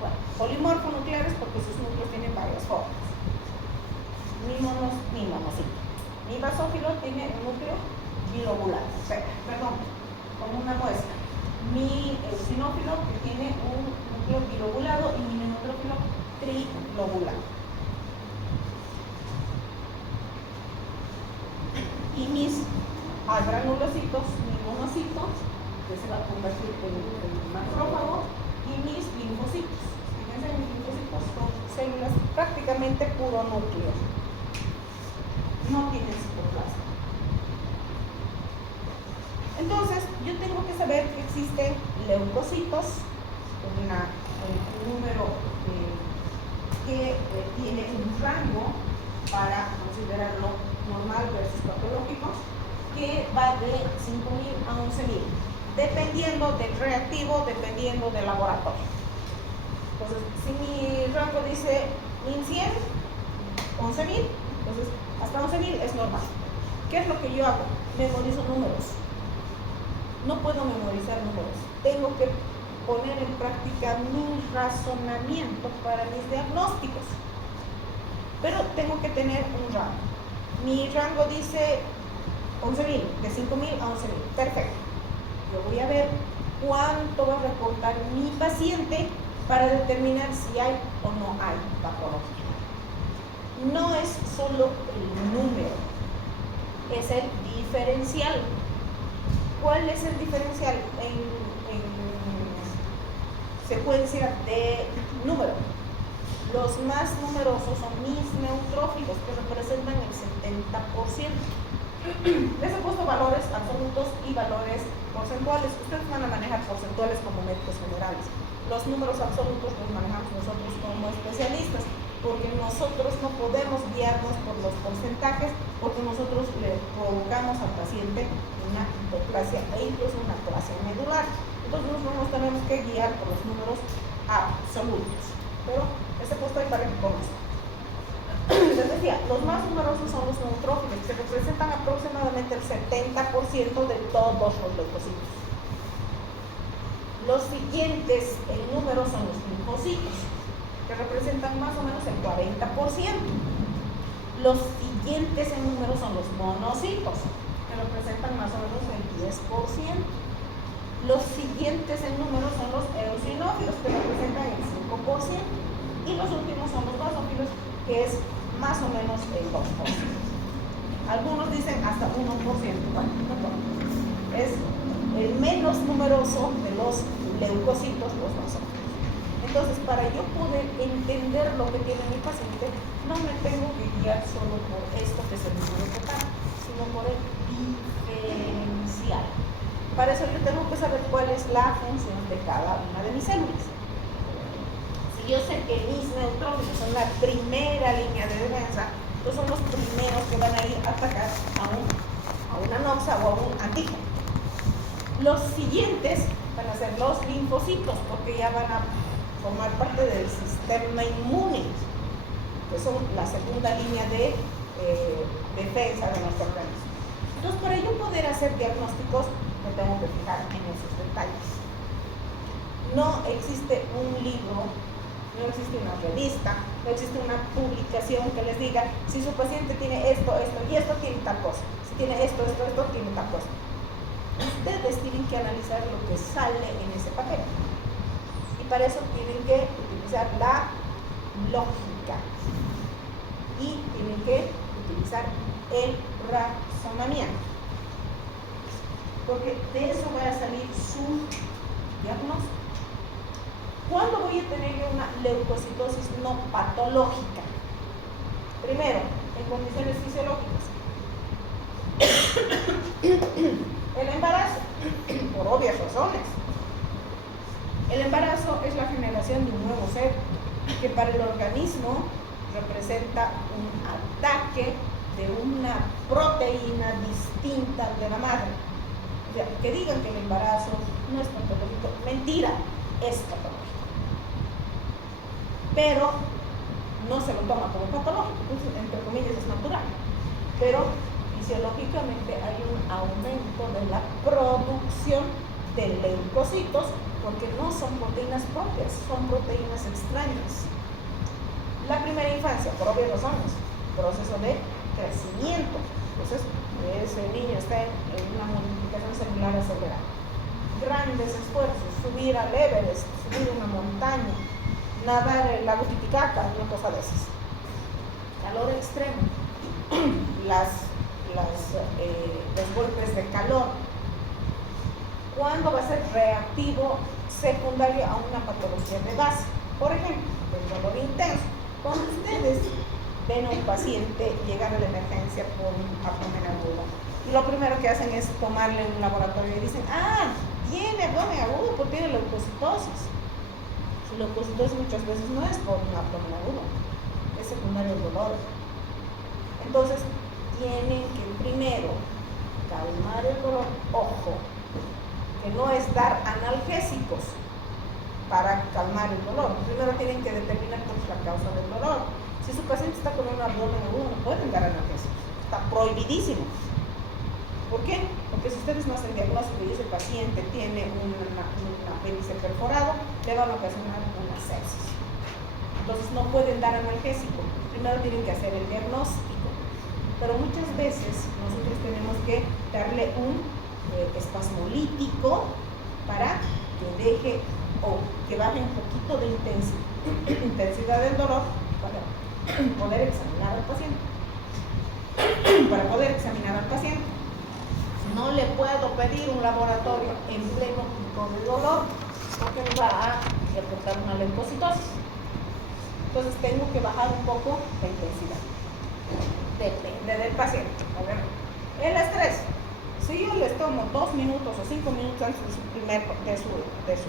Bueno, polimorfonucleares porque sus núcleos tienen varias formas. Mi monocito. Mi basófilo tiene un núcleo bilobular, como una muestra. Mi eosinófilo que tiene un núcleo bilobulado y mi neutrófilo trilobulado. Y mis agranulocitos, mi monocito, que se va a convertir en macrófago, y mis linfocitos. Fíjense, mis linfocitos son células prácticamente puro núcleo. No tienen citoplasma. Entonces, yo tengo que saber que existen leucocitos, un número que tiene un rango para considerarlo normal versus patológico, que va de 5.000 a 11.000, dependiendo del reactivo, dependiendo del laboratorio. Entonces, si mi rango dice 1.100, 11.000, entonces hasta 11.000 es normal. ¿Qué es lo que yo hago? Memorizo números. No puedo memorizar números. Tengo que poner en práctica mi razonamiento para mis diagnósticos. Pero tengo que tener un rango. Mi rango dice 11.000, de 5.000 a 11.000. Perfecto. Yo voy a ver cuánto va a reportar mi paciente para determinar si hay o no hay patología. No es solo el número, es el diferencial. ¿Cuál es el diferencial en secuencia de número? Los más numerosos son mis neutrófilos, que representan el 70%. Les he puesto valores absolutos y valores porcentuales. Ustedes van a manejar porcentuales como médicos generales. Los números absolutos los manejamos nosotros como especialistas, porque nosotros no podemos guiarnos por los porcentajes, porque nosotros le provocamos al paciente una hipoplasia e incluso una aplasia medular. Entonces nosotros nos tenemos que guiar por los números absolutos. Pero este puesto ahí para que conozcan. Les decía, los más numerosos son los neutrófilos, que representan aproximadamente el 70% de todos los leucocitos. Los siguientes en número son los linfocitos, que representan más o menos el 40%. Los siguientes en número son los monocitos, que representan más o menos el 10%. Los siguientes en número son los eosinófilos, que representan el 5%. Y los últimos son los basófilos, que es más o menos el 2%. Algunos dicen hasta 1%. Bueno, es el menos numeroso de los leucocitos, los basófilos. Entonces, para yo poder entender lo que tiene mi paciente, no me tengo que guiar solo por esto que es el número total, sino por el diferencial. Para eso yo tengo que saber cuál es la función de cada una de mis células. Si yo sé que mis neutrófilos son la primera línea de defensa, entonces son los primeros que van a ir a atacar a una noxa o a un antígeno. Los siguientes van a ser los linfocitos, porque ya van a formar parte del sistema inmune, que son la segunda línea de defensa de nuestro organismo. Entonces, para yo poder hacer diagnósticos, me tengo que fijar en esos detalles. No existe un libro, no existe una revista, no existe una publicación que les diga si su paciente tiene esto, esto y esto, tiene tal cosa. Si tiene esto, tiene tal cosa. Ustedes tienen que analizar lo que sale en ese papel. Y para eso tienen que utilizar la lógica. Y tienen que utilizar el razonamiento. porque de eso va a salir su diagnóstico. ¿Cuándo voy a tener yo una leucocitosis no patológica? Primero, en condiciones fisiológicas. El embarazo, por obvias razones. El embarazo es la generación de un nuevo ser que para el organismo representa un ataque de una proteína distinta de la madre. O sea, que digan que el embarazo no es patológico, mentira, es patológico. Pero no se lo toma como patológico, entonces, entre comillas es natural. Pero fisiológicamente hay un aumento de la producción de leucocitos porque no son proteínas propias, son proteínas extrañas. La primera infancia, por obvias razones, proceso de crecimiento. Entonces, ese niño está en una multiplicación celular acelerada. Grandes esfuerzos, subir al Everest, subir una montaña, nadar el lago Titicaca, una cosa de esas. Calor extremo, los golpes de calor. ¿Cuándo va a ser reactivo secundario a una patología de base? Por ejemplo, el dolor intenso. Cuando ustedes ven a un paciente llegar a la emergencia por un abdomen agudo, y lo primero que hacen es tomarle un laboratorio y dicen, tiene abdomen agudo porque tiene leucocitosis. Su leucocitosis muchas veces no es por un abdomen agudo, es secundario al dolor. Entonces, tienen que primero calmar el dolor. Ojo, que no es dar analgésicos para calmar el dolor. Primero tienen que determinar cuál es la causa del dolor. Si su paciente está con un abdomen agudo, no pueden dar analgésicos. Está prohibidísimo. ¿Por qué? Porque si ustedes no hacen diagnóstico y ese paciente tiene un apéndice perforado, le van a ocasionar una sepsis. Entonces no pueden dar analgésico. Primero tienen que hacer el diagnóstico. Pero muchas veces nosotros tenemos que darle un espasmolítico para que deje o que baje un poquito de intensidad del dolor para poder examinar al paciente. No le puedo pedir un laboratorio en pleno pico de dolor porque me va a reportar una leucocitosis. Entonces tengo que bajar un poco la intensidad. Depende del paciente. A ver, el estrés. Si yo les tomo 2 minutos o 5 minutos antes de su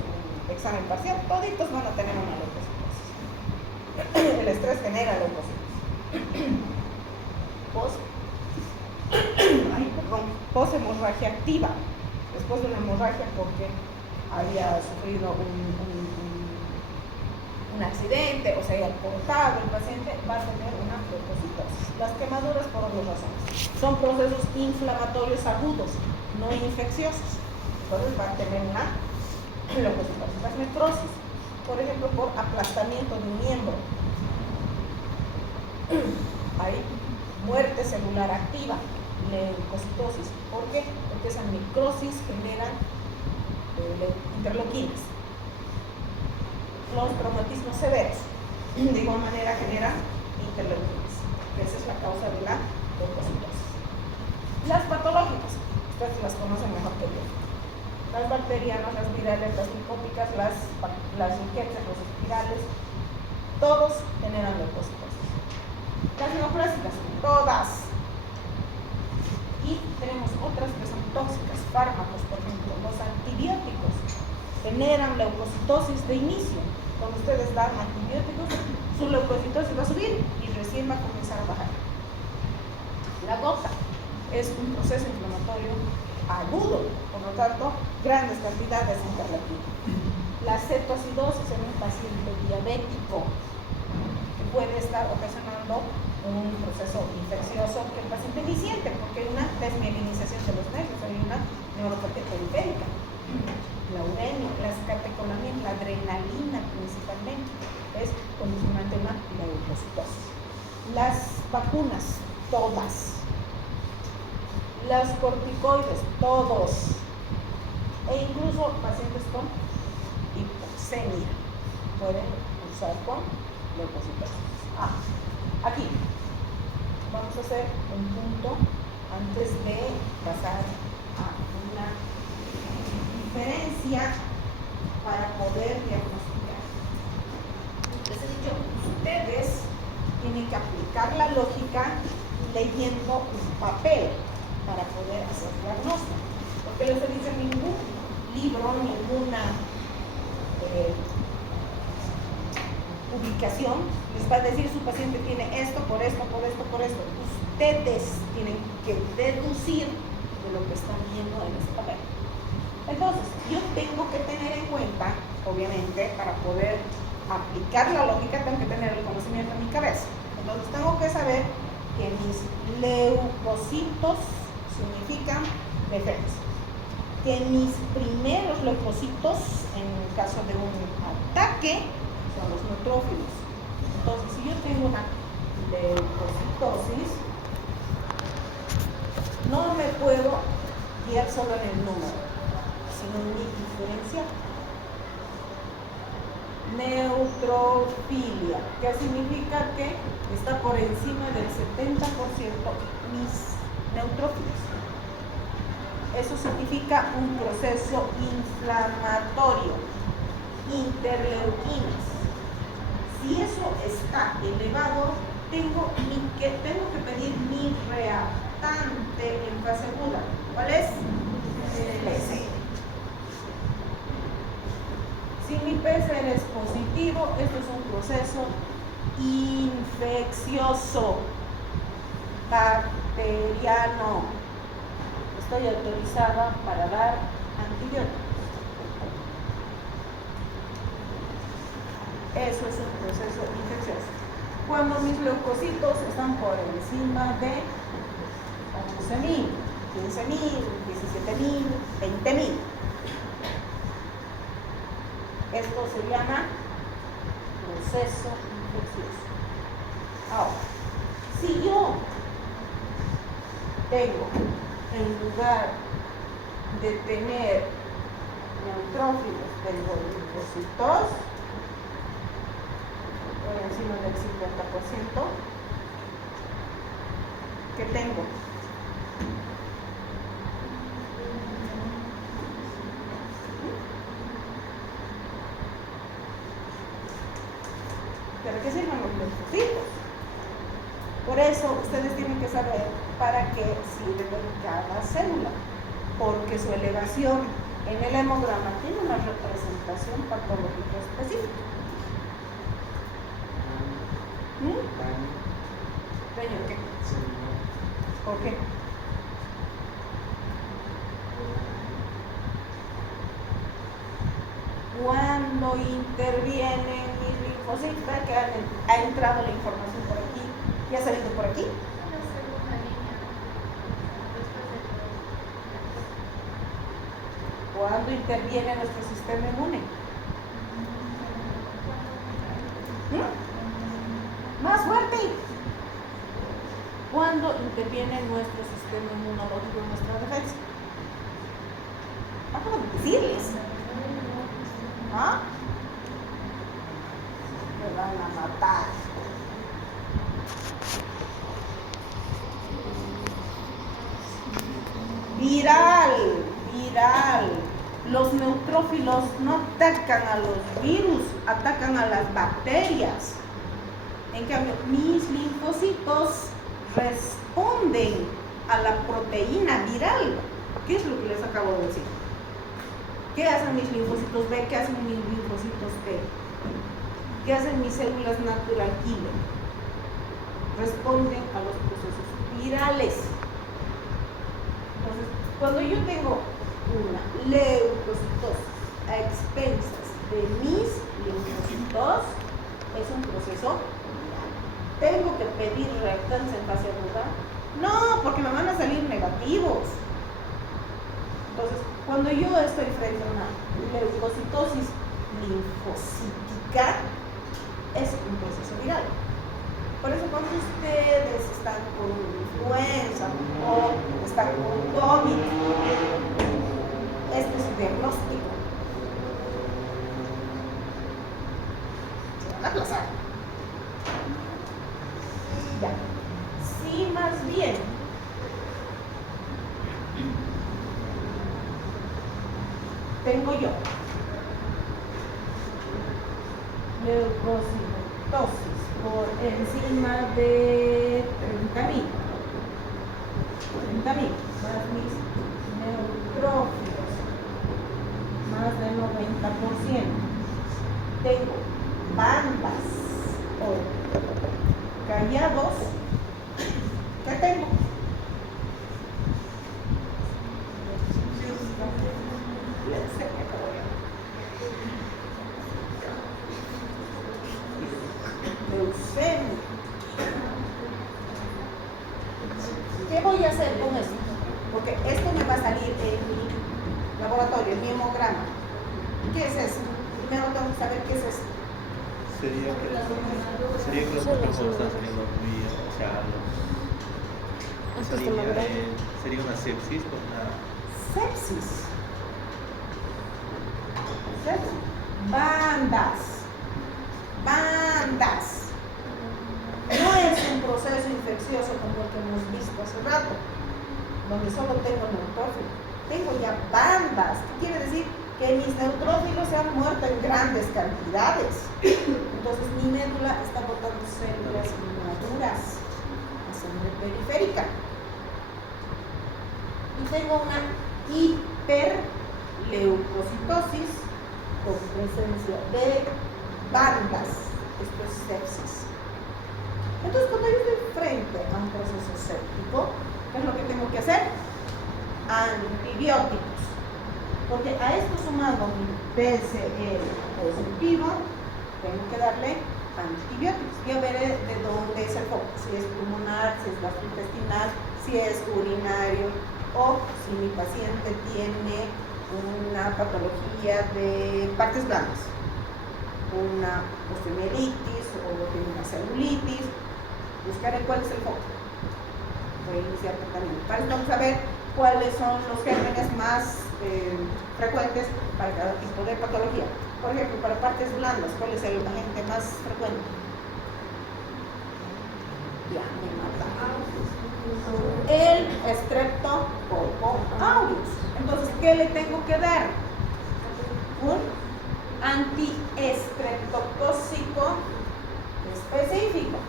examen parcial, toditos van a tener una leucocitosis. El estrés genera leucocitosis. Poshemorragia activa. Después de una hemorragia porque había sufrido un accidente o se haya cortado el paciente, va a tener una leucocitosis. Las quemaduras, por otras razones, son procesos inflamatorios agudos, no infecciosos. Entonces va a tener una leucocitosis. Las necrosis, por ejemplo, por aplastamiento de un miembro. Hay muerte celular activa, leucocitosis. ¿Por qué? Porque esa necrosis genera interleuquinas. Los traumatismos severos, de igual manera, generan interleuquinas. Esa es la causa de la leucocitosis. Las patológicas, ustedes las conocen mejor que yo. Las bacterianas, las virales, las micóticas, las riquetas, los espirales, todos generan leucocitosis. Las neoplásicas, todas. Y tenemos otras que son tóxicas, fármacos, por ejemplo, los antibióticos generan leucocitosis de inicio. Cuando ustedes dan antibióticos, su leucocitosis va a subir y recién va a comenzar a bajar. La gota es un proceso inflamatorio agudo, por lo tanto, grandes cantidades de interleuquina. La cetoacidosis en un paciente diabético que puede estar ocasionando un proceso infeccioso que el paciente ni siente porque hay una desmielinización de los nervios, hay una neuropatía periférica. La uremia, las catecolaminas, la adrenalina principalmente es condicionante una leucocitosis. Las vacunas, todas. Los corticoides, todos. E incluso pacientes con hipoxemia pueden cursar con leucocitosis. Aquí vamos a hacer un punto antes de pasar a un una diferencia para poder diagnosticar. Les he dicho, ustedes tienen que aplicar la lógica leyendo un papel para poder hacer diagnóstico. Porque les he dicho, ningún libro, ninguna publicación les va a decir su paciente tiene esto, por esto, por esto, por esto. Ustedes tienen que deducir de lo que están viendo en ese papel. Entonces, yo tengo que tener en cuenta, obviamente, para poder aplicar la lógica, tengo que tener el conocimiento en mi cabeza. Entonces, tengo que saber que mis leucocitos significan defensa. Que mis primeros leucocitos, en el caso de un ataque, son los neutrófilos. Entonces, si yo tengo una leucocitosis, no me puedo guiar solo en el número, sino en mi diferencial. Neutrofilia, que significa que está por encima del 70% mis neutrófilos. Eso significa un proceso inflamatorio, interleuquinas. Si eso está elevado, tengo que pedir mi reactante en fase aguda. ¿Cuál es? PCR. Si mi PCR es positivo, esto es un proceso infeccioso, bacteriano. Estoy autorizada para dar antibióticos. Eso es un proceso infeccioso. Cuando mis leucocitos están por encima de 11.000, 15.000, 17.000, 20.000. Esto se llama proceso infeccioso. Ahora, si yo tengo, en lugar de tener neutrófilos, tengo linfocitos por encima del 50%, ¿qué tengo? ¿Para qué sirven los linfocitos? Por eso ustedes tienen que saber para qué sirve cada célula, porque su elevación en el hemograma tiene una representación patológica específica. ¿Daño qué? ¿Por qué? Cuando intervienen mis linfocitos, que ha entrado la información por aquí, ¿ya ha salido por aquí? Cuando interviene nuestro sistema inmune. Más fuerte. Cuando interviene nuestro sistema inmunológico en nuestra defensa. Acabo de decirles. ¿Ah? Me van a matar. Viral. Los neutrófilos no atacan a los virus, atacan a las bacterias. En cambio, mis linfocitos responden a la proteína viral. ¿Qué es lo que les acabo de decir? ¿Qué hacen mis linfocitos B? ¿Qué hacen mis linfocitos T? ¿Qué hacen mis células natural killer? Responden a los procesos virales. Entonces, cuando yo tengo una leucocitosis a expensas de mis linfocitos, es un proceso viral. ¿Tengo que pedir reactancia en fase aguda? No, porque me van a salir negativos. Entonces, cuando yo estoy frente a una leucocitosis linfocítica, es un proceso viral. Por eso cuando ustedes están con influenza o están con COVID, este es su diagnóstico. Se van a aplazar. Ya. Si más bien yo? Leucocitosis por encima de 30.000. 30.000 más mis neutrófilos más del 90%. Tengo bandas o callados. ¿Qué tengo? Leucemia. ¿Qué voy a hacer con esto? Porque esto me va a salir en mi laboratorio, en mi hemograma. ¿Qué es eso? Primero tengo que saber qué es eso. Sería que los enfermos están saliendo muy, o sea, sería una sepsis con una... Sepsis. Bandas. No es un proceso infeccioso como el que hemos visto hace rato, donde solo tengo neutrófilos. Tengo ya bandas. ¿Qué quiere decir? Que mis neutrófilos se han muerto en grandes cantidades. Entonces mi médula está botando células inmaduras a sangre periférica. Y tengo una hiperleucocitosis con presencia de bandas. Esto es sepsis. Entonces, cuando yo estoy frente a un proceso séptico, ¿qué es lo que tengo que hacer? Antibióticos. Porque a esto sumado mi PCR positivo, tengo que darle antibióticos. Ya veré de dónde es el foco, si es pulmonar, si es gastrointestinal, si es urinario, o si mi paciente tiene una patología de partes blandas, una osteomielitis o tiene una celulitis. Buscaré cuál es el foco. Voy a iniciar tratamiento. Para esto vamos a ver cuáles son los gérmenes más frecuentes para cada tipo de patología. Por ejemplo, para partes blandas, ¿cuál es el agente más frecuente? Ya me mata. El Streptococcus aureus. Entonces, ¿qué le tengo que dar? Un antiestreptocócico específico.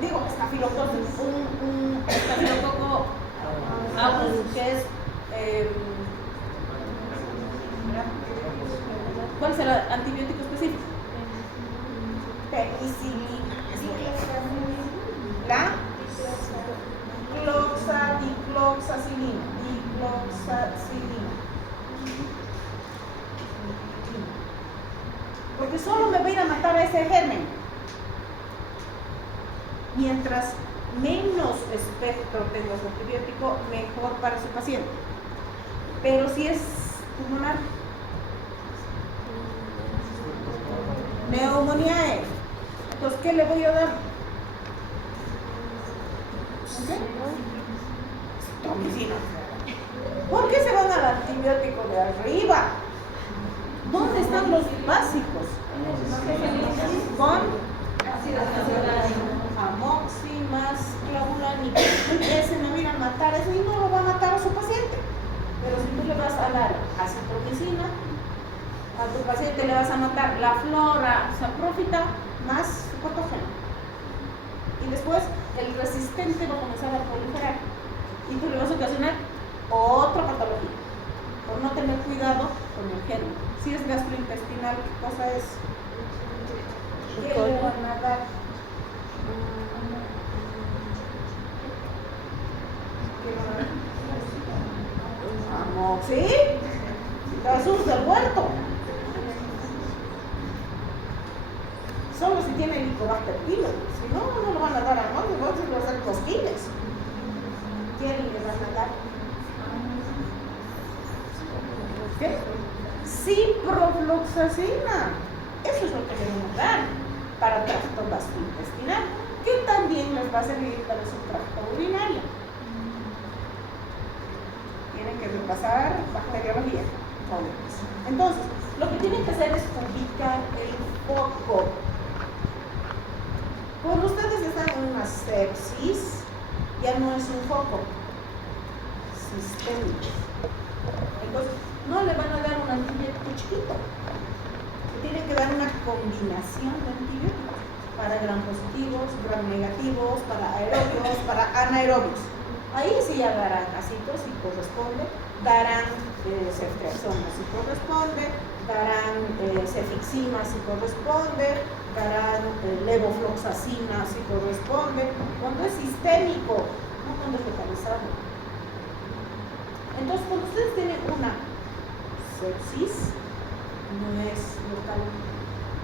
Digo, estafilococo aureus, que es ¿cuál es el antibiótico específico? Penicilina. La dicloxacilina. Porque solo me va a ir a matar a ese germen. Mientras menos espectro tenga su antibiótico, mejor para su paciente. Pero si es pulmonar, neumonía, entonces, ¿qué le voy a dar? Citromicina. ¿Por qué se van al antibiótico de arriba? ¿Dónde están los básicos? Con amoxi más clavulanina. Ese me viene a matar eso y no lo va a matar a su paciente. Pero si tú le vas a dar acitromicina, a tu paciente le vas a matar la flora saprófita más su patógeno. Y después el resistente va a comenzar a proliferar. Y tú le vas a ocasionar otra patología. Por no tener cuidado con el germen. Si es gastrointestinal, ¿qué cosa es? ¿Qué le van a dar? Amoxi. Jesús del huerto. Solo si tiene Helicobacter pylori. Si no, no lo van a dar a amoxi, van a hacer cosquillas. ¿Qué le van a dar? ¿Qué? Ciprofloxacina. Eso es lo que le van a dar para tracto gastrointestinal, que también les va a servir para su tracto urinario. Tienen que repasar bacteriología. Entonces, lo que tienen que hacer es ubicar el foco. Cuando ustedes están en una sepsis, ya no es un foco sistémico. En Entonces, no le van a dar un antibiótico chiquito. Tienen que dar una combinación de antibióticos para gram positivos, gram negativos, para aerobios, para anaerobios. Ahí sí ya darán ácidos si corresponde, darán ceftriaxona si corresponde, darán cefixima si corresponde, darán levofloxacina si corresponde, cuando es sistémico, no cuando es localizado. Entonces, cuando ustedes tienen una sepsis, no es local,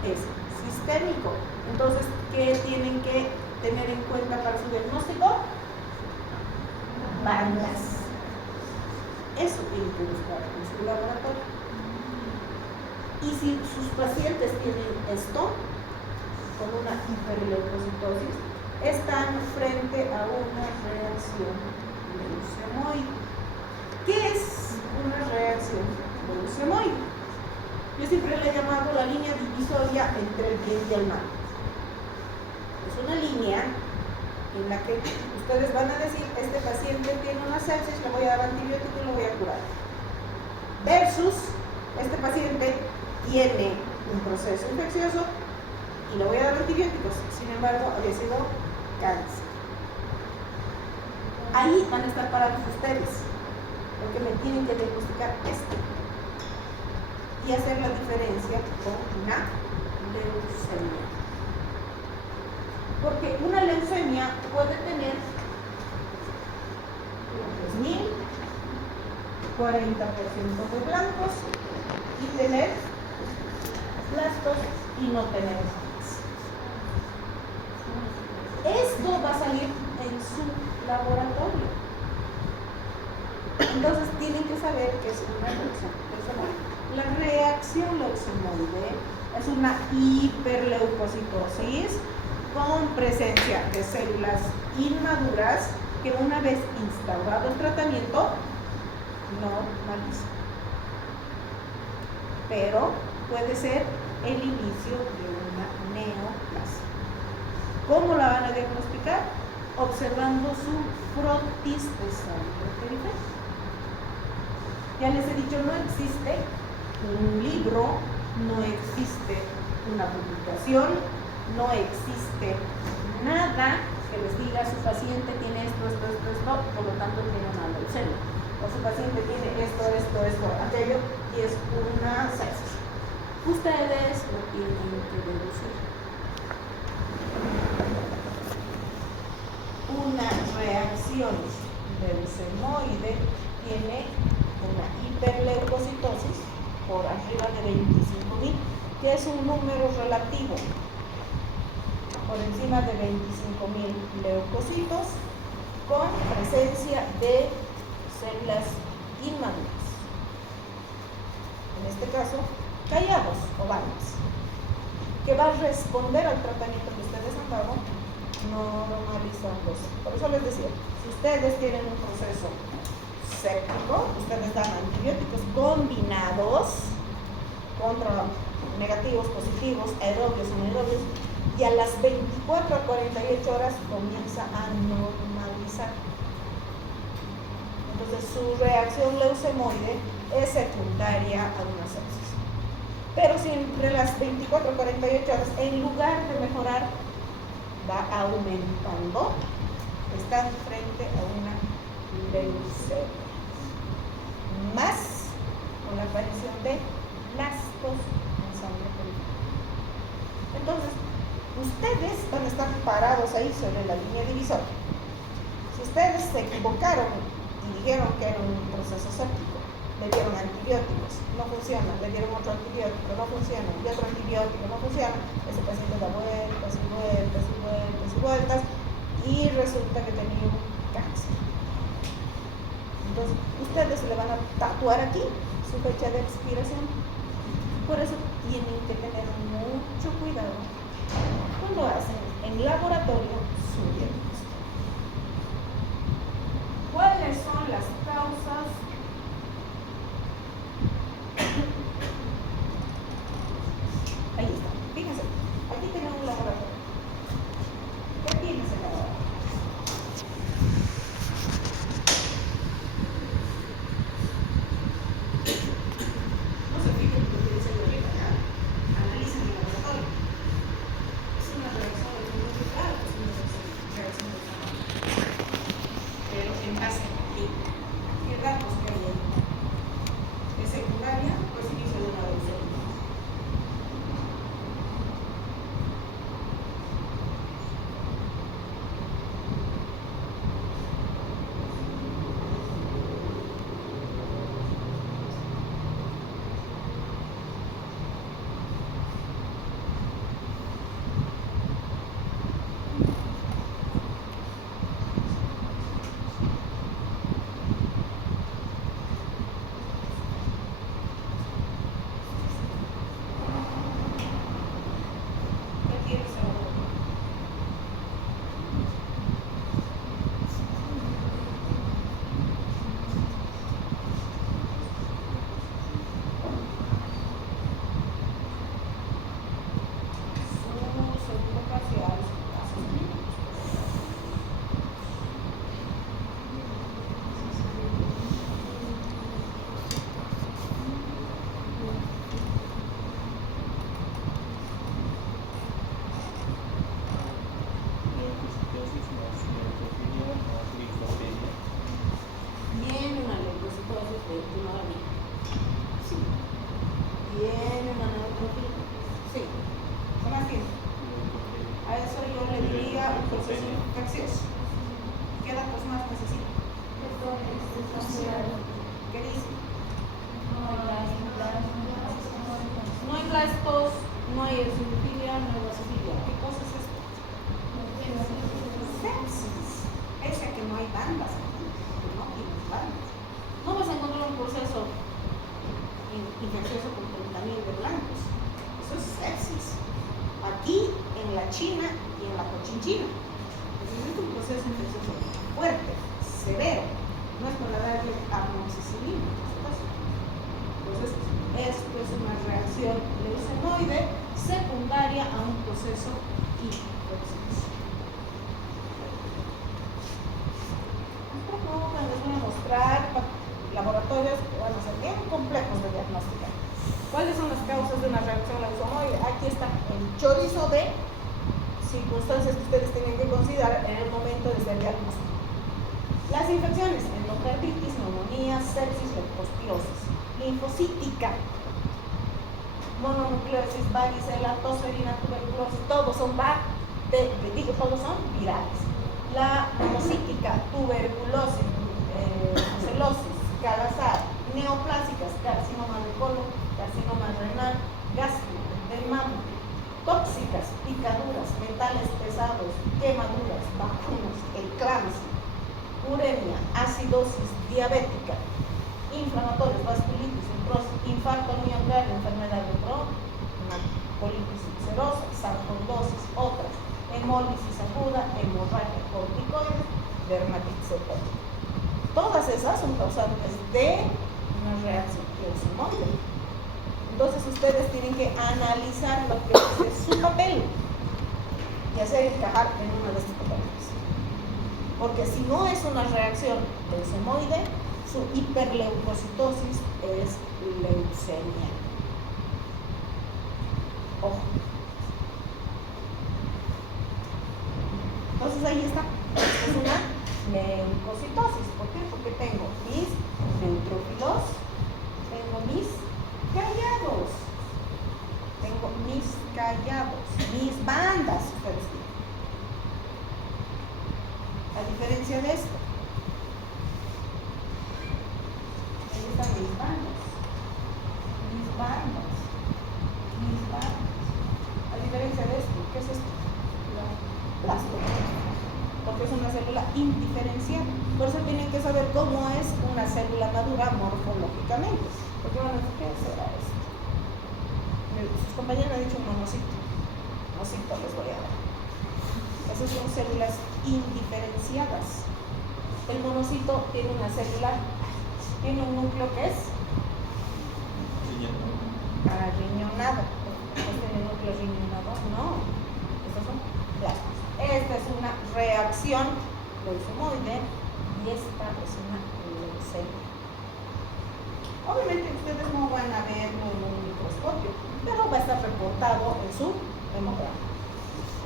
es sistémico. Entonces, ¿qué tienen que tener en cuenta para su diagnóstico? Bandas. Eso tienen que buscar en su laboratorio. Y si sus pacientes tienen esto, con una hiperleucocitosis, están frente a una reacción leucemoide. ¿Qué es una reacción leucemoide? Yo siempre le he llamado la línea divisoria entre el bien y el mal. Es una línea en la que ustedes van a decir, este paciente tiene una sepsis, le voy a dar antibiótico y lo voy a curar. Versus, este paciente tiene un proceso infeccioso y le voy a dar antibióticos, sin embargo, había sido cáncer. Ahí van a estar parados ustedes, porque me tienen que diagnosticar esto y hacer la diferencia con una leucemia. Porque una leucemia puede tener 3.000, 40% de blancos y tener blastos y no tener estamas. Esto va a salir en su laboratorio. Entonces tienen que saber que es una reacción leucemoide. La reacción leucemoide es una hiperleucocitosis con presencia de células inmaduras que una vez instaurado el tratamiento normalizan. Pero puede ser el inicio de una neoplasia. ¿Cómo la van a diagnosticar? Observando su frotis de sangre periférica. Ya les he dicho, no existe un libro, no existe una publicación, no existe nada que les diga su paciente tiene esto, por lo tanto tiene una leucemia. O su paciente tiene esto, aquello, y es una sepsis. Ustedes lo tienen que deducir. Una reacción leucemoide tiene una hiperleucocitosis por arriba de 25.000, que es un número relativo. Por encima de 25.000 leucocitos con presencia de células inmaduras. En este caso, callados o bandas, que va a responder al tratamiento que ustedes han dado normalizándose. Por eso les decía, si ustedes tienen un proceso séptico, ustedes dan antibióticos combinados contra negativos, positivos, aerobios, anaerobios, y a las 24 a 48 horas comienza a normalizar. Entonces su reacción leucemoide es secundaria a una sepsis. Pero si entre las 24 a 48 horas, en lugar de mejorar, va aumentando, están frente a una leucemia. Más con la aparición de blastos en sangre periférica. Entonces, ustedes van a estar parados ahí sobre la línea divisoria. Si ustedes se equivocaron y dijeron que era un proceso séptico, le dieron antibióticos, no funciona, le dieron otro antibiótico, no funciona, y otro antibiótico, no funciona, ese paciente da vueltas y vueltas y vueltas y vueltas, y resulta que tenía un cáncer. Entonces, ustedes le van a tatuar aquí su fecha de expiración. Por eso tienen que tener mucho cuidado cuando hacen en laboratorio su diagnóstico. ¿Cuáles son las causas? Ahí está, fíjense, aquí tenemos un laboratorio. ¿Qué tiene ese laboratorio? estos no hay eosinofilia, no hay basofilia. ¿Qué cosa es esto? Sepsis. Pese a que no hay bandas aquí, porque no tienes bandas. No vas a encontrar un proceso infeccioso con 30.000 de blancos. Eso es sepsis. Aquí, en la China y en la Cochinchina. Entonces, es un proceso infeccioso fuerte, severo. No es para darle amoxicilina, por supuesto. Entonces, esto es una reacción leucemioide secundaria a un proceso infeccioso. Les voy a mostrar laboratorios que van a ser bien complejos de diagnosticar. ¿Cuáles son las causas de una reacción leucemioide? Aquí está el chorizo de circunstancias que ustedes tienen que considerar en el momento de hacer diagnóstico. Las infecciones, endocarditis, neumonía, sepsis, leptospirosis, linfocítica, mononucleosis, varicela, tosferina, tuberculosis, todos son todos son virales. La monocítica, tuberculosis, celosis, calazar, neoplásicas, carcinoma de colon, carcinoma renal, gástrico, de mama, tóxicas, picaduras, metales pesados, quemaduras, vacunas, eclampsia, uremia, acidosis, diabética, inflamatorios, vasculitis, infarto miocardio, enfermedad de Crohn, colitis ulcerosa, sarcoidosis, otras, hemólisis aguda, hemorragia corticoide, dermatitis seborreica. Todas esas son causantes de una reacción leucemioide. Entonces ustedes tienen que analizar lo que es su papel y hacer encajar en uno de estos papeles. Porque si no es una reacción leucemioide, su hiperleucocitosis es leucemia. Ojo. Entonces ahí está. Es una leucocitosis. ¿Por qué? Porque tengo mis neutrófilos, tengo mis callados, mis bandas, ustedes ven. A diferencia de esto, ahí están mis bandas. A diferencia de esto, ¿qué es esto? Blasto. Porque es una célula indiferenciada. Por eso tienen que saber cómo es una célula madura morfológicamente. Porque van a decir, ¿qué será esto? Sus compañeros han dicho monocito. Monocito les voy a dar. Esas son células indiferenciadas. El monocito tiene una célula, tiene un núcleo que es riñonado. ¿Tiene núcleo riñonado? No. Estos son plasmas. Esta es una reacción leucemioide y esta es una leucemia. Obviamente ustedes no van a verlo en un microscopio, pero va a estar reportado en su hemograma.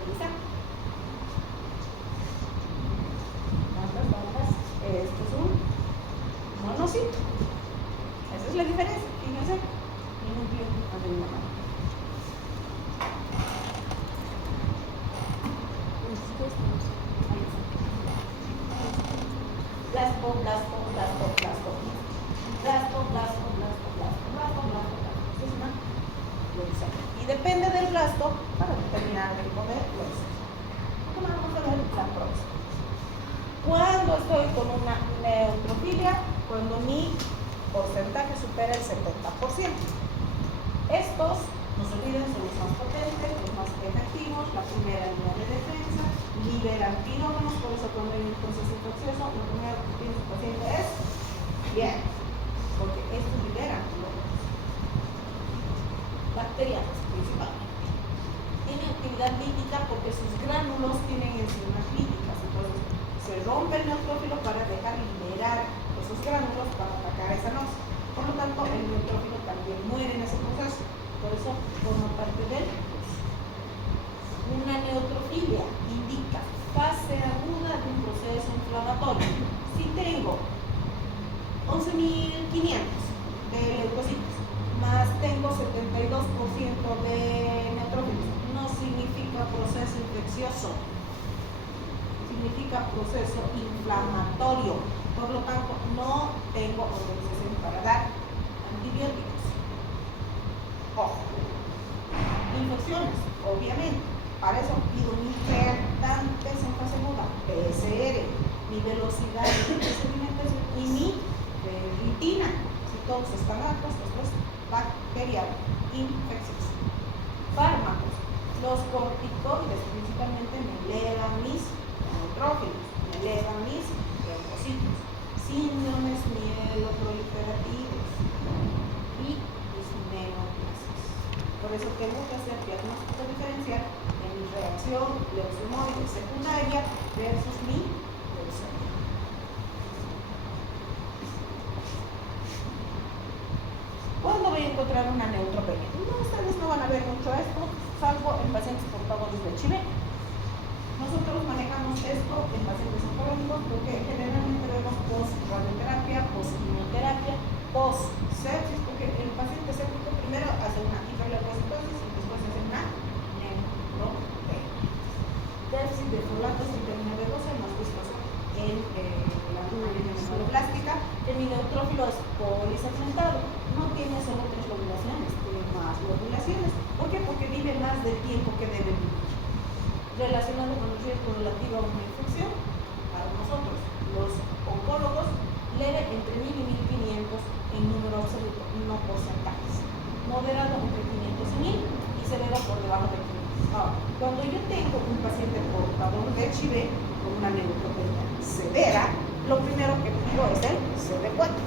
Ahí está. Esto es un monocito. Esa es la diferencia. Fíjense. Mi núcleo adrenal. Y depende del blasto para determinar el tipo de leucemia. Vamos a ver la próxima. Cuando estoy con una neutrofilia, cuando mi porcentaje supera el 70%. Estos, no se olviden, son los más potentes, los más efectivos, la primera línea de defensa, liberan pirógenos, por eso cuando hay un proceso infeccioso, lo primero que tiene su paciente es bien, porque estos liberan pirógenos. Bacterianas, principalmente. Tienen actividad lítica porque sus gránulos tienen enzimas líticas, entonces se rompe el neutrófilo para dejar liberar esos gránulos para atacar esa nox. Por lo tanto, el neutrófilo también muere en ese proceso. Por eso forma parte del proceso. Una neutrofilia indica fase aguda de un proceso inflamatorio. Si tengo 11.500 de leucocitos, más tengo 72% de neutrófilos, no significa proceso infeccioso. Significa proceso inflamatorio. Por lo tanto, no tengo autorización para dar antibióticos. Ojo. infecciones, obviamente. Para eso pido mi reactantes en fase aguda, PCR, mi velocidad de sedimentación y mi ferritina. Si todos están altos, esto es bacterial, infeccioso. Fármacos. Los corticoides principalmente me elevan mis neutrófilos, me elevan mis leucocitos, síndromes mieloproliferativos y mis neoplasias. Por eso tengo que hacer diagnóstico diferencial en mi reacción leucemóide secundaria versus mi leucemia. ¿Cuándo voy a encontrar una neutropenia? No, ustedes no van a ver mucho esto, salvo en pacientes portadores de HIV. Nosotros manejamos esto en pacientes oncológicos porque generalmente vemos post-radioterapia, post-quimioterapia, post-sepsis, porque el paciente séptico primero hace una hiperleucocitosis y después hace una neutropenia. Déficit de folatos en vitamina B12 más vistoso en la anemia meduloblástica. El mi neutrófilo es polisegmentado, no tiene solo 3 lobulaciones, tiene más lobulaciones. ¿Por qué? Porque vive más del tiempo que debe vivir. Relacionado con el riesgo relativo a una infección, para nosotros, los oncólogos, leve entre 1000 y 1500 en número absoluto, no porcentajes. Moderado entre 500 y 1000 y severo por debajo de 500. Ahora, cuando yo tengo un paciente portador de HIV con una neutropenia severa, lo primero que pido es el CD4.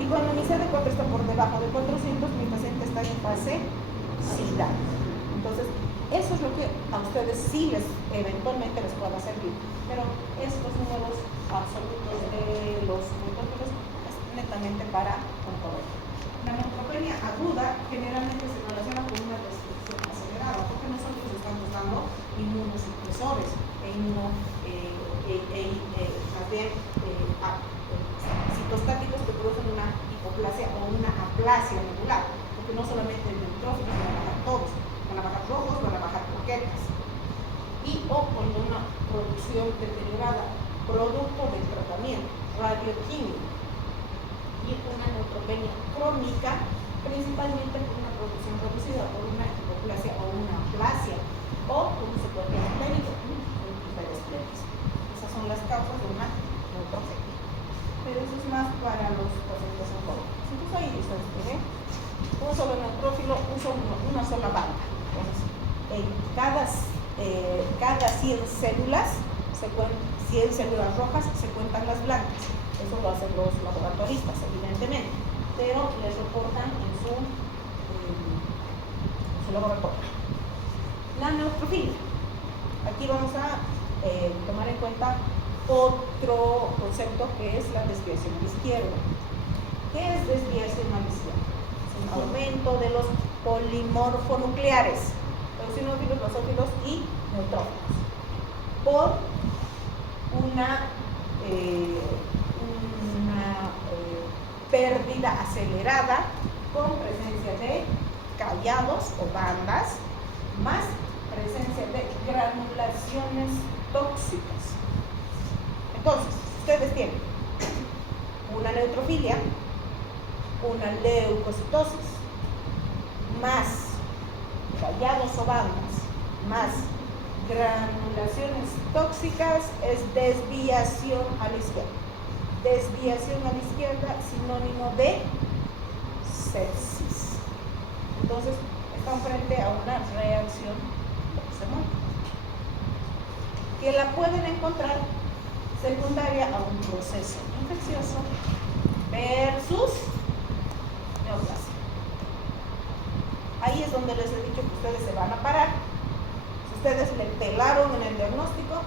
Y cuando mi CD4 está por debajo de 400, mi paciente está en fase SIDA. Entonces, eso es lo que a ustedes sí eventualmente les pueda servir. Pero estos números absolutos de los neutrófilos es netamente para oncología. La neutropenia aguda generalmente se relaciona con una destrucción acelerada, porque nosotros estamos dando inmunosupresores citostáticos que producen una hipoplasia o una aplasia medular, porque no solamente el neutrófilo, van a bajar todos, van a bajar rojos, van a bajar plaquetas, y o con una producción deteriorada, producto del tratamiento radioquímico, y una neutropenia crónica, principalmente por una producción reducida, por una hipoplasia o una aplasia, o un secuestro esplérico, un hiperesclerosis. Esas son las causas de una neutropenia. Pero eso es más para los pacientes oncológicos. Entonces ahí ustedes un solo neutrófilo, una sola banda. Entonces, en cada 100 células, 100 células rojas, se cuentan las blancas. Eso lo hacen los laboratoristas, evidentemente, pero les reportan en su laboratorio. La neutrofilia. Aquí vamos a tomar en cuenta otro concepto que es la desviación a la izquierda. ¿Qué es desviación a la izquierda? Es un aumento de los polimorfonucleares, eosinófilos, basófilos y neutrófilos, por una pérdida acelerada con presencia de callados o bandas, más presencia de granulaciones tóxicas. Entonces, ustedes tienen una neutrofilia, una leucocitosis, más callados o bandas, más granulaciones tóxicas, es desviación a la izquierda. Desviación a la izquierda, sinónimo de sepsis. Entonces, están frente a una reacción leucemónica, que la pueden encontrar secundaria a un proceso infeccioso versus neoplasia. Ahí es donde les he dicho que ustedes se van a parar. Si ustedes le pelaron en el diagnóstico,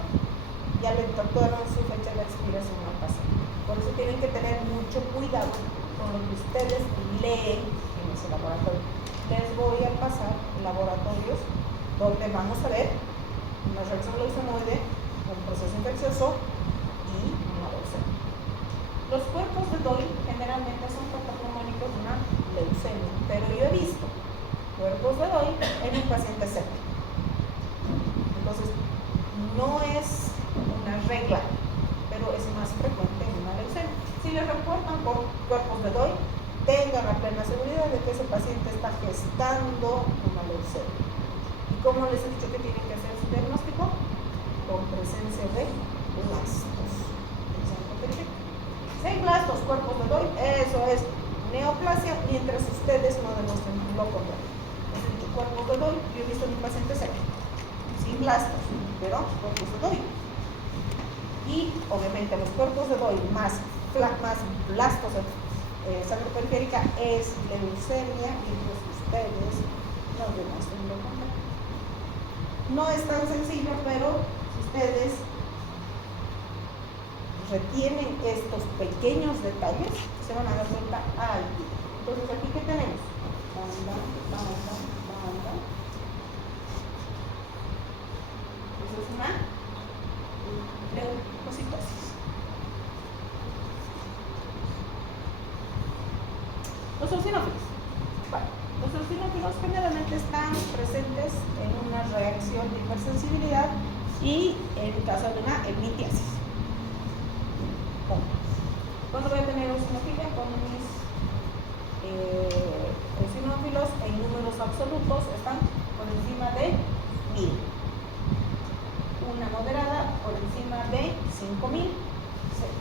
ya le tatuaron su fecha de expiración al paciente. Por eso tienen que tener mucho cuidado con lo que ustedes leen en ese laboratorio. Les voy a pasar laboratorios donde vamos a ver una reacción leucemoide, un proceso infeccioso y una leucemia. Los cuerpos de DOI generalmente son patognomónicos de una leucemia, pero yo he visto cuerpos de DOI en un paciente séptico. Entonces, no es una regla, pero es más frecuente en una leucemia. Si les reportan por cuerpos de DOI, tengan la plena seguridad de que ese paciente está gestando una leucemia. cómo les he dicho que tienen que hacer su diagnóstico? Con presencia de blastos. Si hay blastos, cuerpos de Doyle, eso es neoplasia, mientras ustedes no demuestren lo contrario. Les he dicho cuerpos de Doyle, yo he visto en un paciente seco, sin blastos, pero cuerpos de Doyle. Y obviamente los cuerpos de Doyle más blastos de sangre periférica es leucemia, mientras ustedes no demuestren lo contrario. No es tan sencillo, pero si ustedes retienen estos pequeños detalles, se van a dar cuenta. Entonces aquí ¿qué tenemos? Banda. Eso es una leucocitosis. Los eosinófilos. Bueno, los eosinófilos generalmente están presentes en una reacción de hipersensibilidad y en caso de una helmintiasis. ¿Cuándo voy a tener eosinofilia? Cuando mis eosinófilos en números absolutos están por encima de 1000. Una moderada por encima de 5000.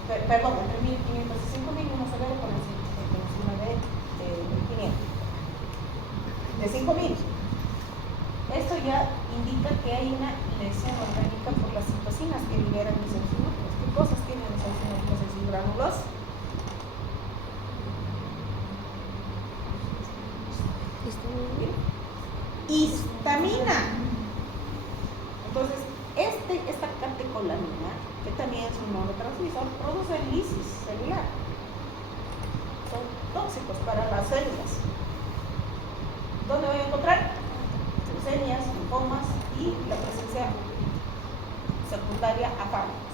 Perdón, entre 1500 y 5000, uno severo por encima de 500. De 5000. Esto ya indica que hay una lesión orgánica por las citocinas que liberan los eosinófilos. ¿Qué cosas tienen los eosinófilos en sus gránulos? Histamina. Entonces, esta catecolamina, que también es un neurotransmisor, produce lisis celular. Son tóxicos para las células. ¿Dónde voy a encontrar? Leucemias, linfomas y la presencia secundaria a fármacos.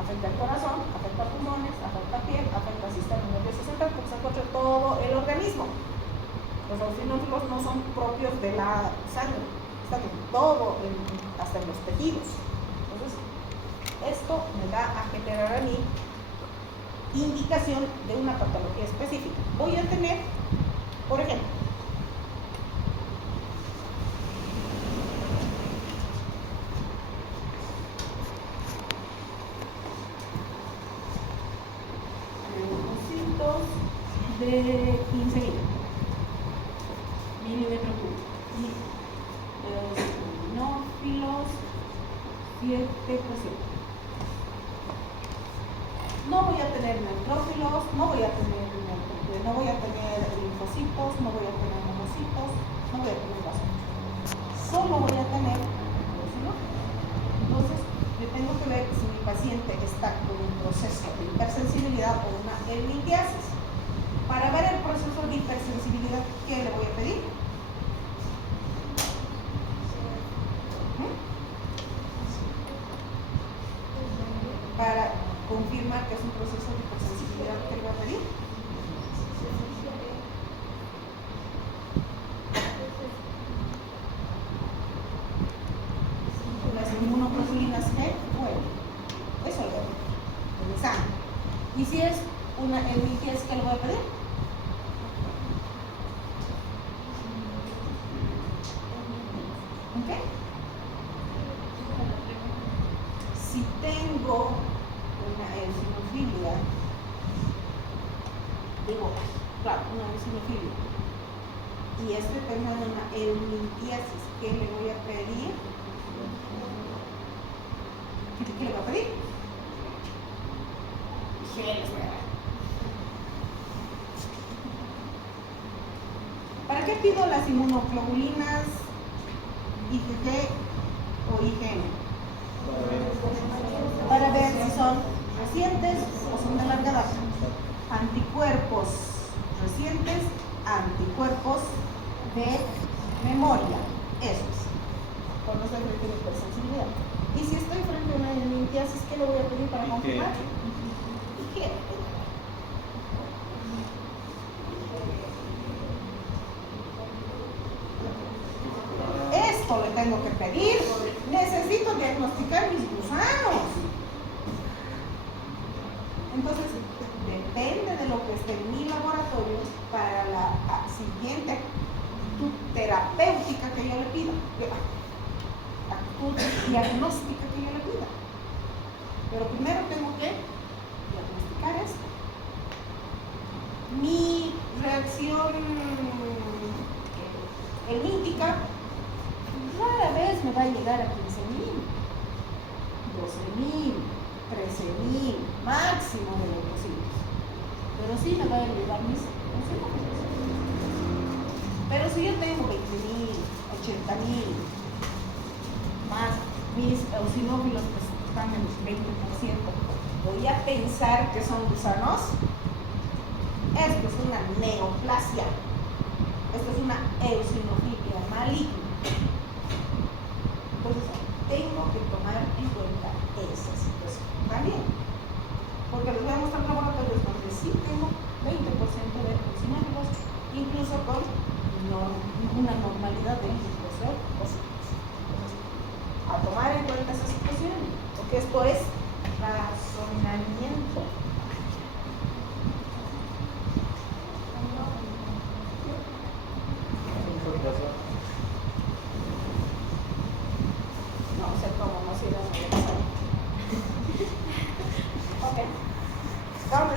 Afecta el corazón, afecta pulmones, afecta piel, afecta el sistema nervioso central, porque se encuentra todo el organismo. Los eosinófilos no son propios de la sangre, están en todo, hasta en los tejidos. Entonces, esto me va a generar a mí indicación de una patología específica. Voy a tener, por ejemplo, leucocitos de 15.000 milímetros cúbicos y eosinófilos 7%. No voy a tener neutrófilos, no voy a tener linfocitos, no voy a tener monocitos, no voy a tener vasocitos. Solo voy a tener eosinófilos. Entonces, yo tengo que ver si mi paciente está con un proceso de hipersensibilidad o una helmintiasis. Para ver el proceso de hipersensibilidad, ¿qué le voy a pedir? Para confirmar que es un proceso de hipersensibilidad, ¿qué le voy a pedir? Las inmunoglobulinas G, bueno, eso es el examen. Y si es una helmintiasis, ¿qué le voy a pedir? ¿Ok? Si tengo una eosinofilia, digo, claro, una eosinofilia, y estoy pensando en una helmintiasis, ¿qué le voy a pedir? ¿Qué le voy a pedir? Geles voy a dar. ¿Para qué pido las inmunoglobulinas IgG o IgM? Para ver si son recientes o son de larga data. Anticuerpos recientes, anticuerpos de memoria. Esos. Cuando estoy frente a una hipersensibilidad. Y si estoy frente a una helmintiasis, ¿qué le voy a pedir para confirmar? IgG. Esto le tengo que pedir. Necesito diagnosticar mis gusanos. Entonces, depende de lo que esté en mi laboratorio para la siguiente terapéutica que yo le pido. actitud diagnóstica que yo le pida. Pero primero tengo que diagnosticar esto. Mi reacción helmíntica rara vez me va a llegar a 15.000, 12.000, 13.000, máximo de los posibles. Pero sí me va a llegar mis eosinófilos. Pero si yo tengo 20.000, 80.000, más mis eosinófilos pues, están en el 20%, voy a pensar que son gusanos. Esto es una neoplasia. Esto es una eosinofilia maligna. Entonces, tengo que tomar en cuenta esa situación también. Porque les voy a mostrar laboratorios donde sí tengo 20% de eosinófilos, incluso con una normalidad de infiltración posibles. A tomar en cuenta esa situación, porque esto es razonamiento. No sé cómo nos irán a pasar. Ok. ¿Dónde está?